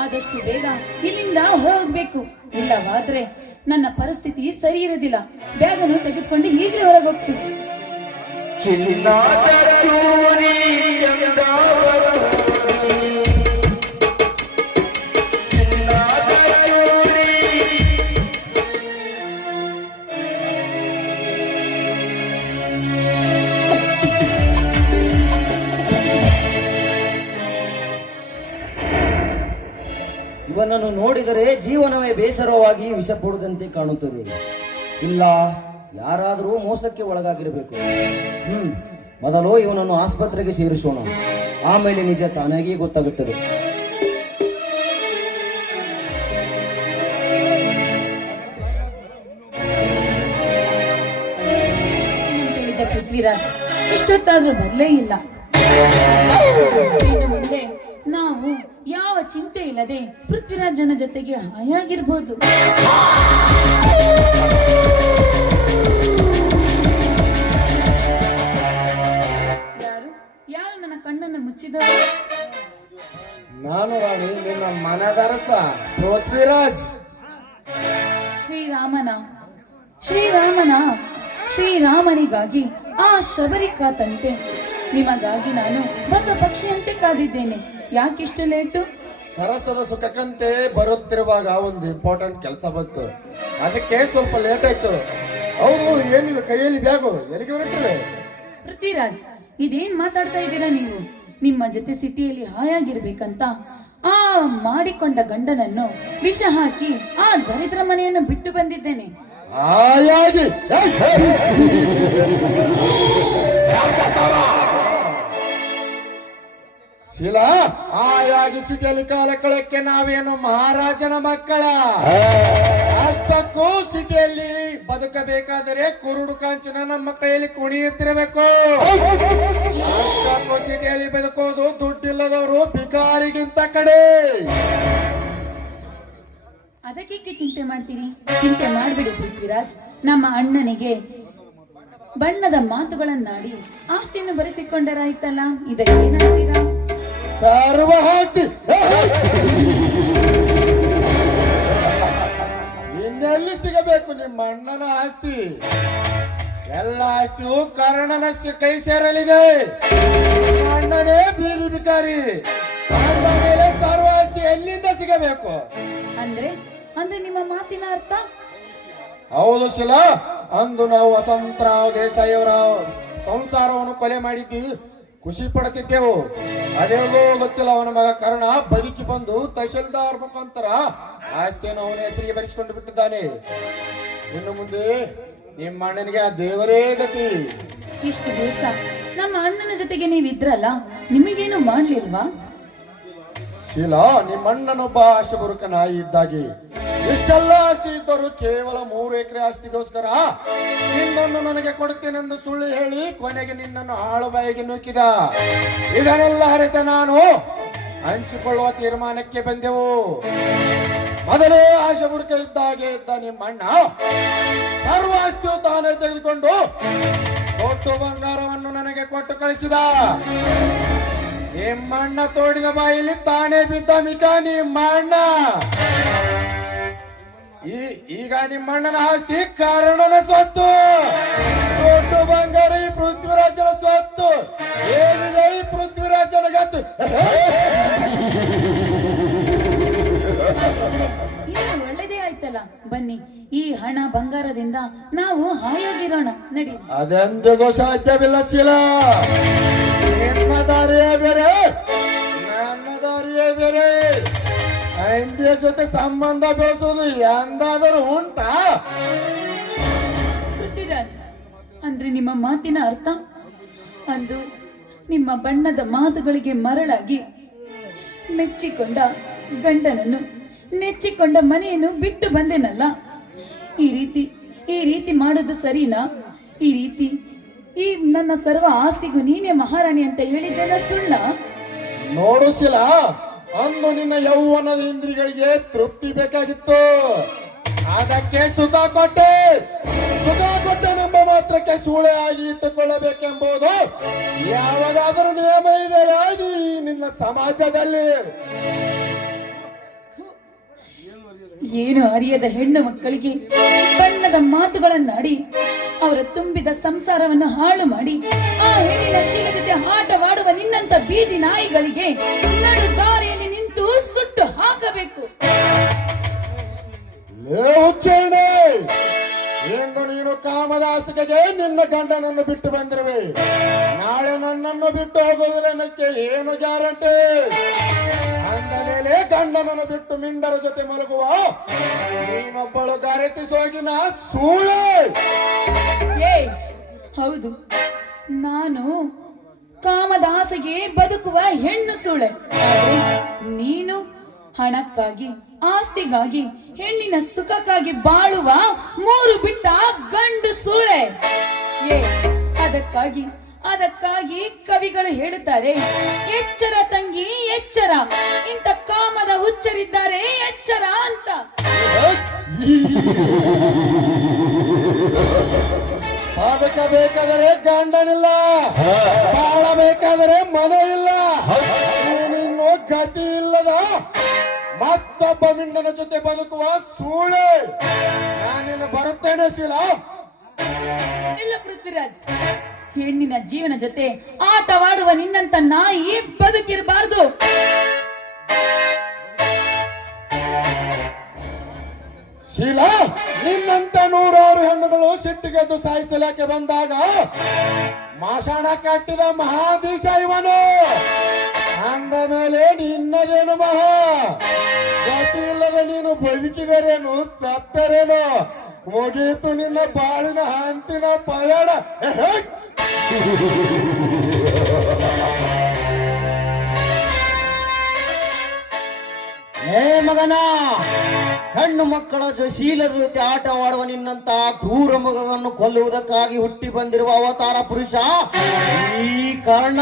ಆದಷ್ಟು ಬೇಗ ಇಲ್ಲಿಂದ ಹೋಗ್ಬೇಕು, ಇಲ್ಲವಾದ್ರೆ ನನ್ನ ಪರಿಸ್ಥಿತಿ ಸರಿ ಇರೋದಿಲ್ಲ. ಬ್ಯಾಗನ್ನು ತೆಗೆದುಕೊಂಡು ಈಗಲೇ ಹೊರಗೆ ಹೋಗ್ತೀನಿ. ಇವನನ್ನು ನೋಡಿದರೆ ಜೀವನವೇ ಬೇಸರವಾಗಿ ವಿಷ ಕೊಡದಂತೆ ಕಾಣುತ್ತದೆ. ಇಲ್ಲ, ಯಾರಾದರೂ ಮೋಸಕ್ಕೆ ಒಳಗಾಗಿರಬೇಕು. ಮೊದಲು ಇವನನ್ನು ಆಸ್ಪತ್ರೆಗೆ ಸೇರಿಸೋಣ, ಆಮೇಲೆ ನಿಜ ತಾನಾಗಿಯೇ ಗೊತ್ತಾಗುತ್ತದೆ. ಪೃಥ್ವಿರಾಜ್ ಇಷ್ಟೊತ್ತಾದ್ರೂ ಬರಲೇ ಇಲ್ಲ. ಇನ್ನು ಮುಂದೆ ನಾವು ಯಾವ ಚಿಂತೆ ಇಲ್ಲದೆ ಪೃಥ್ವಿರಾಜನ ಜೊತೆಗೆ ಹಾಯಾಗಿರ್ಬೋದು. ಯಾರು ನನ್ನ ಕಣ್ಣನ್ನು ಮುಚ್ಚಿದವರು? ನಾನು ರಾಣಿ, ನಿನ್ನ ಮನದರಸ ಪೃಥ್ವಿರಾಜ್. ಶ್ರೀರಾಮನಿಗಾಗಿ ಆ ಶಬರಿಕಾ ತಂತೆ ನಿಮಗಾಗಿ ನಾನು ಬಂದ ಪಕ್ಷಿಯಂತೆ ಕಾದಿದ್ದೇನೆ. ಯಾಕಿಷ್ಟು ಲೇಟು? ಸರಸದ ಸುಖಕ್ಕಂತೆ ಬರುತ್ತಿರುವಾಗ ಒಂದು ಇಂಪಾರ್ಟೆಂಟ್ ಕೆಲಸ ಬಂತು, ಅದಕ್ಕೆ ಸ್ವಲ್ಪ ಲೇಟ್ ಆಯ್ತು. ಅವರು ಏನಿದೆ ಕೈಯಲ್ಲಿ ಬ್ಯಾಗು, ಎಲ್ಲಿಗೆ ಹೊರಟಿವೆ? ಪೃಥ್ವಿರಾಜ್, ಇದೇನ್ ಮಾತಾಡ್ತಾ ಇದ್ದೀರಾ ನೀವು? ನಿಮ್ಮ ಜೊತೆ ಸಿಟಿಯಲ್ಲಿ ಹಾಯಾಗಿರ್ಬೇಕಂತ ಆ ಮಾಡಿಕೊಂಡ ಗಂಡನನ್ನು ವಿಷ ಹಾಕಿ ಆ ದರಿದ್ರ ಮನೆಯನ್ನು ಬಿಟ್ಟು ಬಂದಿದ್ದೇನೆ. ಹಾಯಾಗಿ ಶಿಲಾ, ಆಯಾಗಿ ಸಿಟಿಯಲ್ಲಿ ಕಾಲ ಕಳಕ್ಕೆ ನಾವೇನು ಮಹಾರಾಜನ ಮಕ್ಕಳ? ಅಷ್ಟಕ್ಕೂ ಸಿಟಿಯಲ್ಲಿ ಬದುಕಬೇಕಾದರೆ ಕುರುಡು ಕಾಂಚನ ನಮ್ಮ ಕೈಯಲ್ಲಿ ಕುಣಿಯುತ್ತಿರಬೇಕು. ಅಷ್ಟಕ್ಕೂ ಸಿಟಿಯಲ್ಲಿ ಬದುಕೋದು ದುಡ್ಡಿಲ್ಲದವರು ಭಿಕಾರಿಗಿಂತ ಕಡೆ. ಅದಕ್ಕೆ ಚಿಂತೆ ಮಾಡ್ತೀರಿ? ಚಿಂತೆ ಮಾಡ್ಬಿಡಿ ಪೃಥ್ವಿರಾಜ್. ನಮ್ಮ ಅಣ್ಣನಿಗೆ ಬಣ್ಣದ ಮಾತುಗಳನ್ನಾಡಿ ಆಸ್ತಿಯನ್ನು ಬರೆಸಿಕೊಂಡರಾಯ್ತಲ್ಲ, ಇದಕ್ಕೇನಾಗ್ತೀರಾ? ಸರ್ವ ಆಸ್ತಿ ಇನ್ನೆಲ್ಲಿ ಸಿಗಬೇಕು ನಿಮ್ಮ ಅಣ್ಣನ ಆಸ್ತಿ? ಎಲ್ಲ ಆಸ್ತಿಯು ಕರ್ಣನ ಕೈ ಸೇರಲಿದೆ. ಅಣ್ಣನೇ ಬೀದಿ ಬಿಕಾರಿ, ಅಂದ ಮೇಲೆ ಸರ್ವ ಆಸ್ತಿ ಎಲ್ಲಿಂದ ಸಿಗಬೇಕು? ಅಂದ್ರೆ ನಿಮ್ಮ ಮಾತಿನ ಅರ್ಥ? ಹೌದು ಶಿಲಾ, ಅಂದು ನಾವು ವಸಂತರಾವ್ ದೇಸಾಯಿ ಅವರ ಸಂಸಾರವನ್ನು ಕೊಲೆ ಮಾಡಿದ್ವಿ, ಖುಷಿ ಪಡುತ್ತಿದ್ದೆವು. ಅದೇಗೋ ಗೊತ್ತಿಲ್ಲ, ಅವನ ಮಗ ಕರ್ಣ ಬದುಕಿ ಬಂದು ತಹಶೀಲ್ದಾರ್ ಮುಖಾಂತರ ಆಸ್ತಿಯನ್ನು ಅವನ ಹೆಸರಿಗೆ ಬರೆಸಿಕೊಂಡು ಬಿಟ್ಟಿದ್ದಾನೆ. ಇನ್ನು ಮುಂದೆ ನಿಮ್ಮ ಅಣ್ಣನಿಗೆ ಆ ದೇವರೇ ಗತಿ. ಇಷ್ಟು ದಿವಸ ನಮ್ಮ ಅಣ್ಣನ ಜೊತೆಗೆ ನೀವಿದ್ರಲ್ಲ, ನಿಮಗೇನು ಮಾಡ್ಲಿಲ್ವಾ? ಶೀಲಾ, ನಿಮ್ಮ ಅಣ್ಣನೊಬ್ಬ ಆಶಬುರುಕ ನಾಯಿ ಇದ್ದಾಗೆ. ಇಷ್ಟೆಲ್ಲ ಆಸ್ತಿ ಇದ್ದರು ಕೇವಲ 3 ಎಕರೆ ಆಸ್ತಿಗೋಸ್ಕರ ನಿನ್ನನ್ನು ನನಗೆ ಕೊಡುತ್ತೇನೆಂದು ಸುಳ್ಳು ಹೇಳಿ ಕೊನೆಗೆ ನಿನ್ನನ್ನು ಹಾಳು ಬಾಯಿಗೆ ನೂಕಿದ. ಇದನ್ನೆಲ್ಲ ಅರಿತ ನಾನು ಹಂಚಿಕೊಳ್ಳುವ ತೀರ್ಮಾನಕ್ಕೆ ಬಂದೆವು. ಮೊದಲೇ ಆಶಬುರುಕ ಇದ್ದಾಗೆ ಇದ್ದ ನಿಮ್ಮ ಅಣ್ಣ ಸರ್ವ ಆಸ್ತಿಯು ತಾನೇ ತೆಗೆದುಕೊಂಡು ಕೊಟ್ಟು ಬಂಗಾರವನ್ನು ನನಗೆ ಕೊಟ್ಟು ಕಳಿಸಿದ. ನಿಮ್ಮಣ್ಣ ತೋಡಿದ ಬಾಯಲ್ಲಿ ತಾನೇ ಬಿದ್ದ ಮಿಕ ನಿಮ್ಮಣ್ಣ. ಈಗ ನಿಮ್ಮಣ್ಣನ ಆಸ್ತಿ ಕಾರಣನ ಸ್ವತ್ತು, ದೊಡ್ಡ ಬಂಗಾರ ಈ ಪೃಥ್ವಿರಾಜನ ಸ್ವತ್ತು. ಏನಿದೆ ಈ ಪೃಥ್ವಿರಾಜನ ಗತ್ತು? ಇದು ಒಳ್ಳೆದೇ ಆಯ್ತಲ್ಲ. ಬನ್ನಿ, ಈ ಹಣ ಬಂಗಾರದಿಂದ ನಾವು ಹಾಯಾಗಿರೋಣ, ನಡಿ. ಅದೆಂದಿಗೂ ಸಾಧ್ಯವಿಲ್ಲ ಶೀಲಾ. ನಿನ್ನ ದಾರಿಯೇ ಬೇರೆ, ನನ್ನ ದಾರಿಯೇ ಬೇರೆ. ಹಿಂದಿಯ ಜೊತೆ ಸಂಬಂಧ ಬೆಳೆಸೋದು ಎಂದಾದರೂ ಉಂಟಾ? ಪೃಥ್ವಿರಾಜ್, ಅಂದ್ರೆ ನಿಮ್ಮ ಮಾತಿನ ಅರ್ಥ? ಅಂದು ನಿಮ್ಮ ಬಣ್ಣದ ಮಾತುಗಳಿಗೆ ಮರಳಾಗಿ ಮೆಚ್ಚಿಕೊಂಡ ಗಂಡನನ್ನು, ನೆಚ್ಚಿಕೊಂಡ ಮನೆಯನ್ನು ಬಿಟ್ಟು ಬಂದೆನಲ್ಲ. ಈ ರೀತಿ ಮಾಡೋದು ಸರಿನಾ? ಈ ನನ್ನ ಸರ್ವ ಆಸ್ತಿಗೂ ನೀನೇ ಮಹಾರಾಣಿ ಅಂತ ಹೇಳಿದ್ದೆಲ್ಲ ಸುಳ್ಳ? ನೋಡು ಶೀಲಾ, ಅಂದು ನಿನ್ನ ಯೌವನದ ಇಂದ್ರಿಗಳಿಗೆ ತೃಪ್ತಿ ಬೇಕಾಗಿತ್ತು, ಅದಕ್ಕೆ ಸುಖ ಕೊಟ್ಟೆ ನಮ್ಮ ಮಾತ್ರಕ್ಕೆ ಸೂಳೆ ಆಗಿ ಇಟ್ಟುಕೊಳ್ಳಬೇಕೆಂಬುದು ಯಾವಾಗಾದರೂ ನಿಯಮ ಇದೆಯಾ ನಿನ್ನ ಸಮಾಜದಲ್ಲಿ? ಏನು ಅರಿಯದ ಹೆಣ್ಣು ಮಕ್ಕಳಿಗೆ ಬಣ್ಣದ ಮಾತುಗಳನ್ನಾಡಿ ಅವರ ತುಂಬಿದ ಸಂಸಾರವನ್ನು ಹಾಳು ಮಾಡಿ ಆ ಹೆಣ್ಣಿನ ಶೀಲ ಜೊತೆ ಆಟವಾಡುವ ನಿನ್ನಂತ ಬೀದಿ ನಾಯಿಗಳಿಗೆ ನಡು ದಾರಿಯಲ್ಲಿ ನಿಂತು ಸುಟ್ಟು ಹಾಕಬೇಕು. ಎಂದು ನೀನು ಕಾಮದಾಸಿಗೆ ನಿನ್ನ ಗಂಡನನ್ನು ಬಿಟ್ಟು ಬಂದಿರುವೆ, ನಾಳೆ ನನ್ನನ್ನು ಬಿಟ್ಟು ಹೋಗೋದಿಲ್ಲಕ್ಕೆ ಏನು ಗ್ಯಾರಂಟಿ? ಅಂದ ಮೇಲೆ ಗಂಡನನ್ನು ಬಿಟ್ಟು ಮಿಂಡರ ಜೊತೆ ಮಲಗುವ ನೀನೊಬ್ಬಳು ಗಾರೆತಿಸೋಗಿನ ಸೂಳೆ. ಹೌದು, ನಾನು ಕಾಮದಾಸೆಗೆ ಬದುಕುವ ಹೆಣ್ಣು ಸೂಳೆ. ನೀನು ಹಣಕ್ಕಾಗಿ, ಆಸ್ತಿಗಾಗಿ, ಹೆಣ್ಣಿನ ಸುಖಕ್ಕಾಗಿ ಬಾಳುವ 3 ಬಿಟ್ಟ ಗಂಡು ಸೂಳೆ. ಅದಕ್ಕಾಗಿ ಕವಿಗಳು ಹೇಳುತ್ತಾರೆ, ಎಚ್ಚರ ತಂಗಿ ಎಚ್ಚರ, ಇಂಥ ಕಾಮದ ಹುಚ್ಚರಿದ್ದಾರೆ ಎಚ್ಚರ ಅಂತ. ಬದುಕಬೇಕಾದರೆ ಗಂಡನಿಲ್ಲ, ಬಾಳಬೇಕಾದರೆ ಮನೆ ಇಲ್ಲ, ನೀನಿನ್ನು ಗತಿ ಇಲ್ಲದ ಮತ್ತೊಬ್ಬ ಮಿಂಡನ ಜೊತೆ ಬದುಕುವ ಸೂಳೆ. ನಾನೇನು ಬರುತ್ತೇನೆ ಶೀಲಾ. ಇಲ್ಲ ಪೃಥ್ವಿರಾಜ್, ಹೆಣ್ಣಿನ ಜೀವನ ಜೊತೆ ಆಟವಾಡುವ ನಿನ್ನಂತ ನಾಯಿ ಬದುಕಿರಬಾರ್ದು. ಶೀಲಾ, ನಿನ್ನಂತ ನೂರಾರು ಹೆಣ್ಣುಗಳು ಸಿಟ್ಟಿಗೆದ್ದು ಸಾಯಿಸಲಿಕ್ಕೆ ಬಂದಾಗ ಮಾಷಾಣ ಕಟ್ಟಿದ ಮಹಾದೀಶ ಇವನು. ಅಂದ ಮೇಲೆ ನಿನ್ನದೇನು ಮಹಾ ಗತಿ ಇಲ್ಲದೆ ನೀನು ಬದುಕಿದರೇನು ಸತ್ತರೇನು, ಮುಗೀತು ನಿನ್ನ ಬಾಳಿನ ಹಂತಿನ ಪಯಣ. ಹೇ ಮಗನ, ಹೆಣ್ಣು ಮಕ್ಕಳ ಶೀಲದ ಜೊತೆ ಆಟವಾಡುವ ನಿನ್ನಂತ ಕ್ರೂರ ಮಗಳನ್ನು ಕೊಲ್ಲುವುದಕ್ಕಾಗಿ ಹುಟ್ಟಿ ಬಂದಿರುವ ಅವತಾರ ಪುರುಷ ಈ ಕರ್ಣ.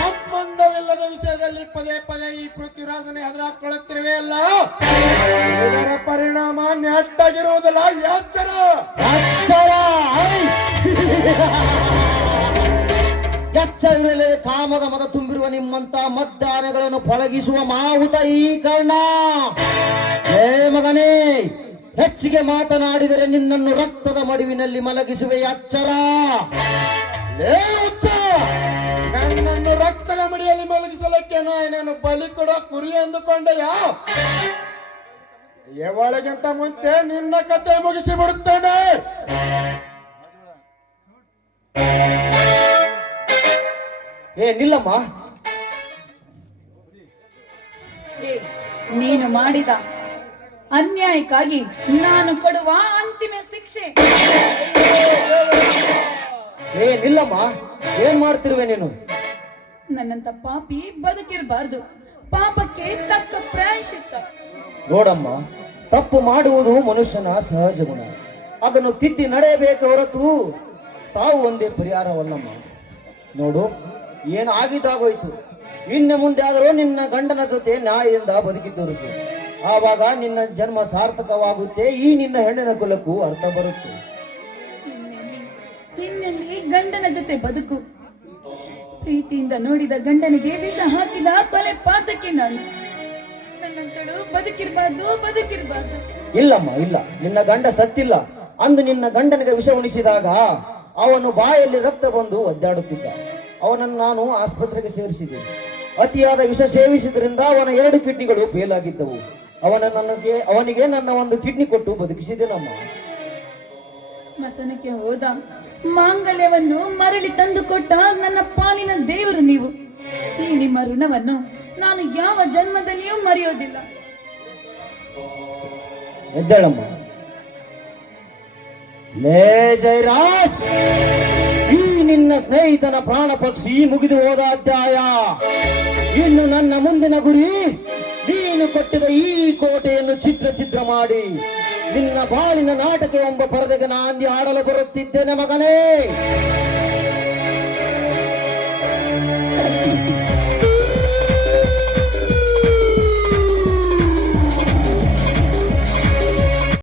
ಸಂಬಂಧವಿಲ್ಲದ ವಿಷಯದಲ್ಲಿ ಪದೇ ಪದೇ ಈ ಪೃಥ್ವಿರಾಜನೇ ಹೆದರಾಕೊಳ್ಳುತ್ತಿರುವೆ ಅಲ್ಲ, ಇದರ ಪರಿಣಾಮ ನೆಟ್ಟಾಗಿರುವುದಿಲ್ಲ. ಎಚ್ಚರ ಎಚ್ಚರವಿರಲಿ. ಕಾಮದ ಮದ ತುಂಬಿರುವ ನಿಮ್ಮಂತ ಮದ್ದಾನೆಗಳನ್ನು ಪಳಗಿಸುವ ಮಾಹುತ ಈ ಕರ್ಣ. ಹೇ ಮಗನೇ, ಹೆಚ್ಚಿಗೆ ಮಾತನಾಡಿದರೆ ನಿನ್ನನ್ನು ರಕ್ತದ ಮಡುವಿನಲ್ಲಿ ಮಲಗಿಸುವೆ. ಎಚ್ಚರ. ನನ್ನನ್ನು ರಕ್ತದ ಮಡಿಯಲ್ಲಿ ಮಲಗಿಸಲಿಕ್ಕೆ ನಾನು ಬಲಿ ಕೊಡೋ ಕುರಿ ಎಂದುಕೊಂಡೆಯ? ಒಳಗಿಂತ ಮುಂಚೆ ನಿನ್ನ ಕತೆ ಮುಗಿಸಿ ಬಿಡುತ್ತೇನೆ. ನಿಲ್ಲಮ್ಮ. ನೀನು ಮಾಡಿದ ಅನ್ಯಾಯಕ್ಕಾಗಿ ನಾನು ಕೊಡುವ ಅಂತಿಮ ಶಿಕ್ಷೆ. ನಿಲ್ಲಮ್ಮ, ಏನ್ ಮಾಡ್ತಿರುವೆ ನೀನು? ನನ್ನಂತ ಪಾಪಿ ಬದುಕಿರಬಾರ್ದು. ಪಾಪಕ್ಕೆ ತಕ್ಕ ಪ್ರಾಯಶ್ಚಿತ್ತ. ನೋಡಮ್ಮ, ತಪ್ಪು ಮಾಡುವುದು ಮನುಷ್ಯನ ಸಹಜ ಗುಣ. ಅದನ್ನು ತಿದ್ದಿ ನಡೆಯಬೇಕು ಹೊರತು ಸಾವು ಒಂದೇ ಪರಿಹಾರವಲ್ಲಮ್ಮ. ನೋಡು, ಏನಾಗಿದ್ದಾಗೋಯ್ತು. ಇನ್ನು ಮುಂದೆ ಆದರೂ ನಿನ್ನ ಗಂಡನ ಜೊತೆ ನ್ಯಾಯದಿಂದ ಬದುಕಿ ತೋರಿಸು. ಆವಾಗ ನಿನ್ನ ಜನ್ಮ ಸಾರ್ಥಕವಾಗುತ್ತೆ. ಈ ನಿನ್ನ ಹೆಣ್ಣಿನ ಕುಲಕ್ಕೂ ಅರ್ಥ ಬರುತ್ತೆ. ಇನ್ನೆಲ್ಲಿ ಗಂಡನ ಜೊತೆ ಬದುಕು. ಪ್ರೀತಿಯಿಂದ ನೋಡಿದ ಗಂಡನಿಗೆ ವಿಷ ಹಾಕಿದ ಕೊಲೆ ಪಾತಕ್ಕೆ ನಾನು. ನನ್ನಂತಳು ಬದುಕಿರ್ಬಾರ್ದು. ಇಲ್ಲಮ್ಮ, ಇಲ್ಲ. ನಿನ್ನ ಗಂಡ ಸತ್ತಿಲ್ಲ. ಅಂದು ನಿನ್ನ ಗಂಡನಿಗೆ ವಿಷ ಉಣಿಸಿದಾಗ ಅವನು ಬಾಯಲ್ಲಿ ರಕ್ತ ಬಂದು ಒದ್ದಾಡುತ್ತಿದ್ದ. ಅವನನ್ನು ನಾನು ಆಸ್ಪತ್ರೆಗೆ ಸೇರಿಸಿದೆ. ಅತಿಯಾದ ವಿಷ ಸೇವಿಸಿದ್ರಿಂದ ಅವನ 2 ಕಿಡ್ನಿಗಳು ಫೇಲ್ ಆಗಿದ್ದವು. ಅವನಿಗೆ ನನ್ನ 1 ಕಿಡ್ನಿ ಕೊಟ್ಟು ಬದುಕಿಸಿದೆನಮ್ಮ. ಮಸನಕ್ಕೆ ಹೋದ ಮಾಂಗಲ್ಯವನ್ನು ಮರಳಿ ತಂದು ಕೊಟ್ಟ ನನ್ನ ಪಾಲಿನ ದೇವರು ನೀವು. ಈ ನಿಮ್ಮ ಋಣವನ್ನು ನಾನು ಯಾವ ಜನ್ಮದಲ್ಲಿಯೂ ಮರೆಯೋದಿಲ್ಲ. ಎದ್ದೇಳಮ್ಮ. ಲೇ ಜಯರಾಜ್, ಈ ನಿನ್ನ ಸ್ನೇಹಿತನ ಪ್ರಾಣ ಪಕ್ಷಿ ಮುಗಿದು ಹೋದ ಅಧ್ಯಾಯ. ಇನ್ನು ನನ್ನ ಮುಂದಿನ ಗುರಿ, ನೀನು ಕಟ್ಟಿದ ಈ ಕೋಟೆಯನ್ನು ಛಿದ್ರ ಮಾಡಿ ನಿನ್ನ ಬಾಳಿನ ನಾಟಕ ಎಂಬ ಪರದೆಗೆ ನಾಂದಿ ಆಡಲು ಬರುತ್ತಿದ್ದೇನೆ ಮಗನೇ.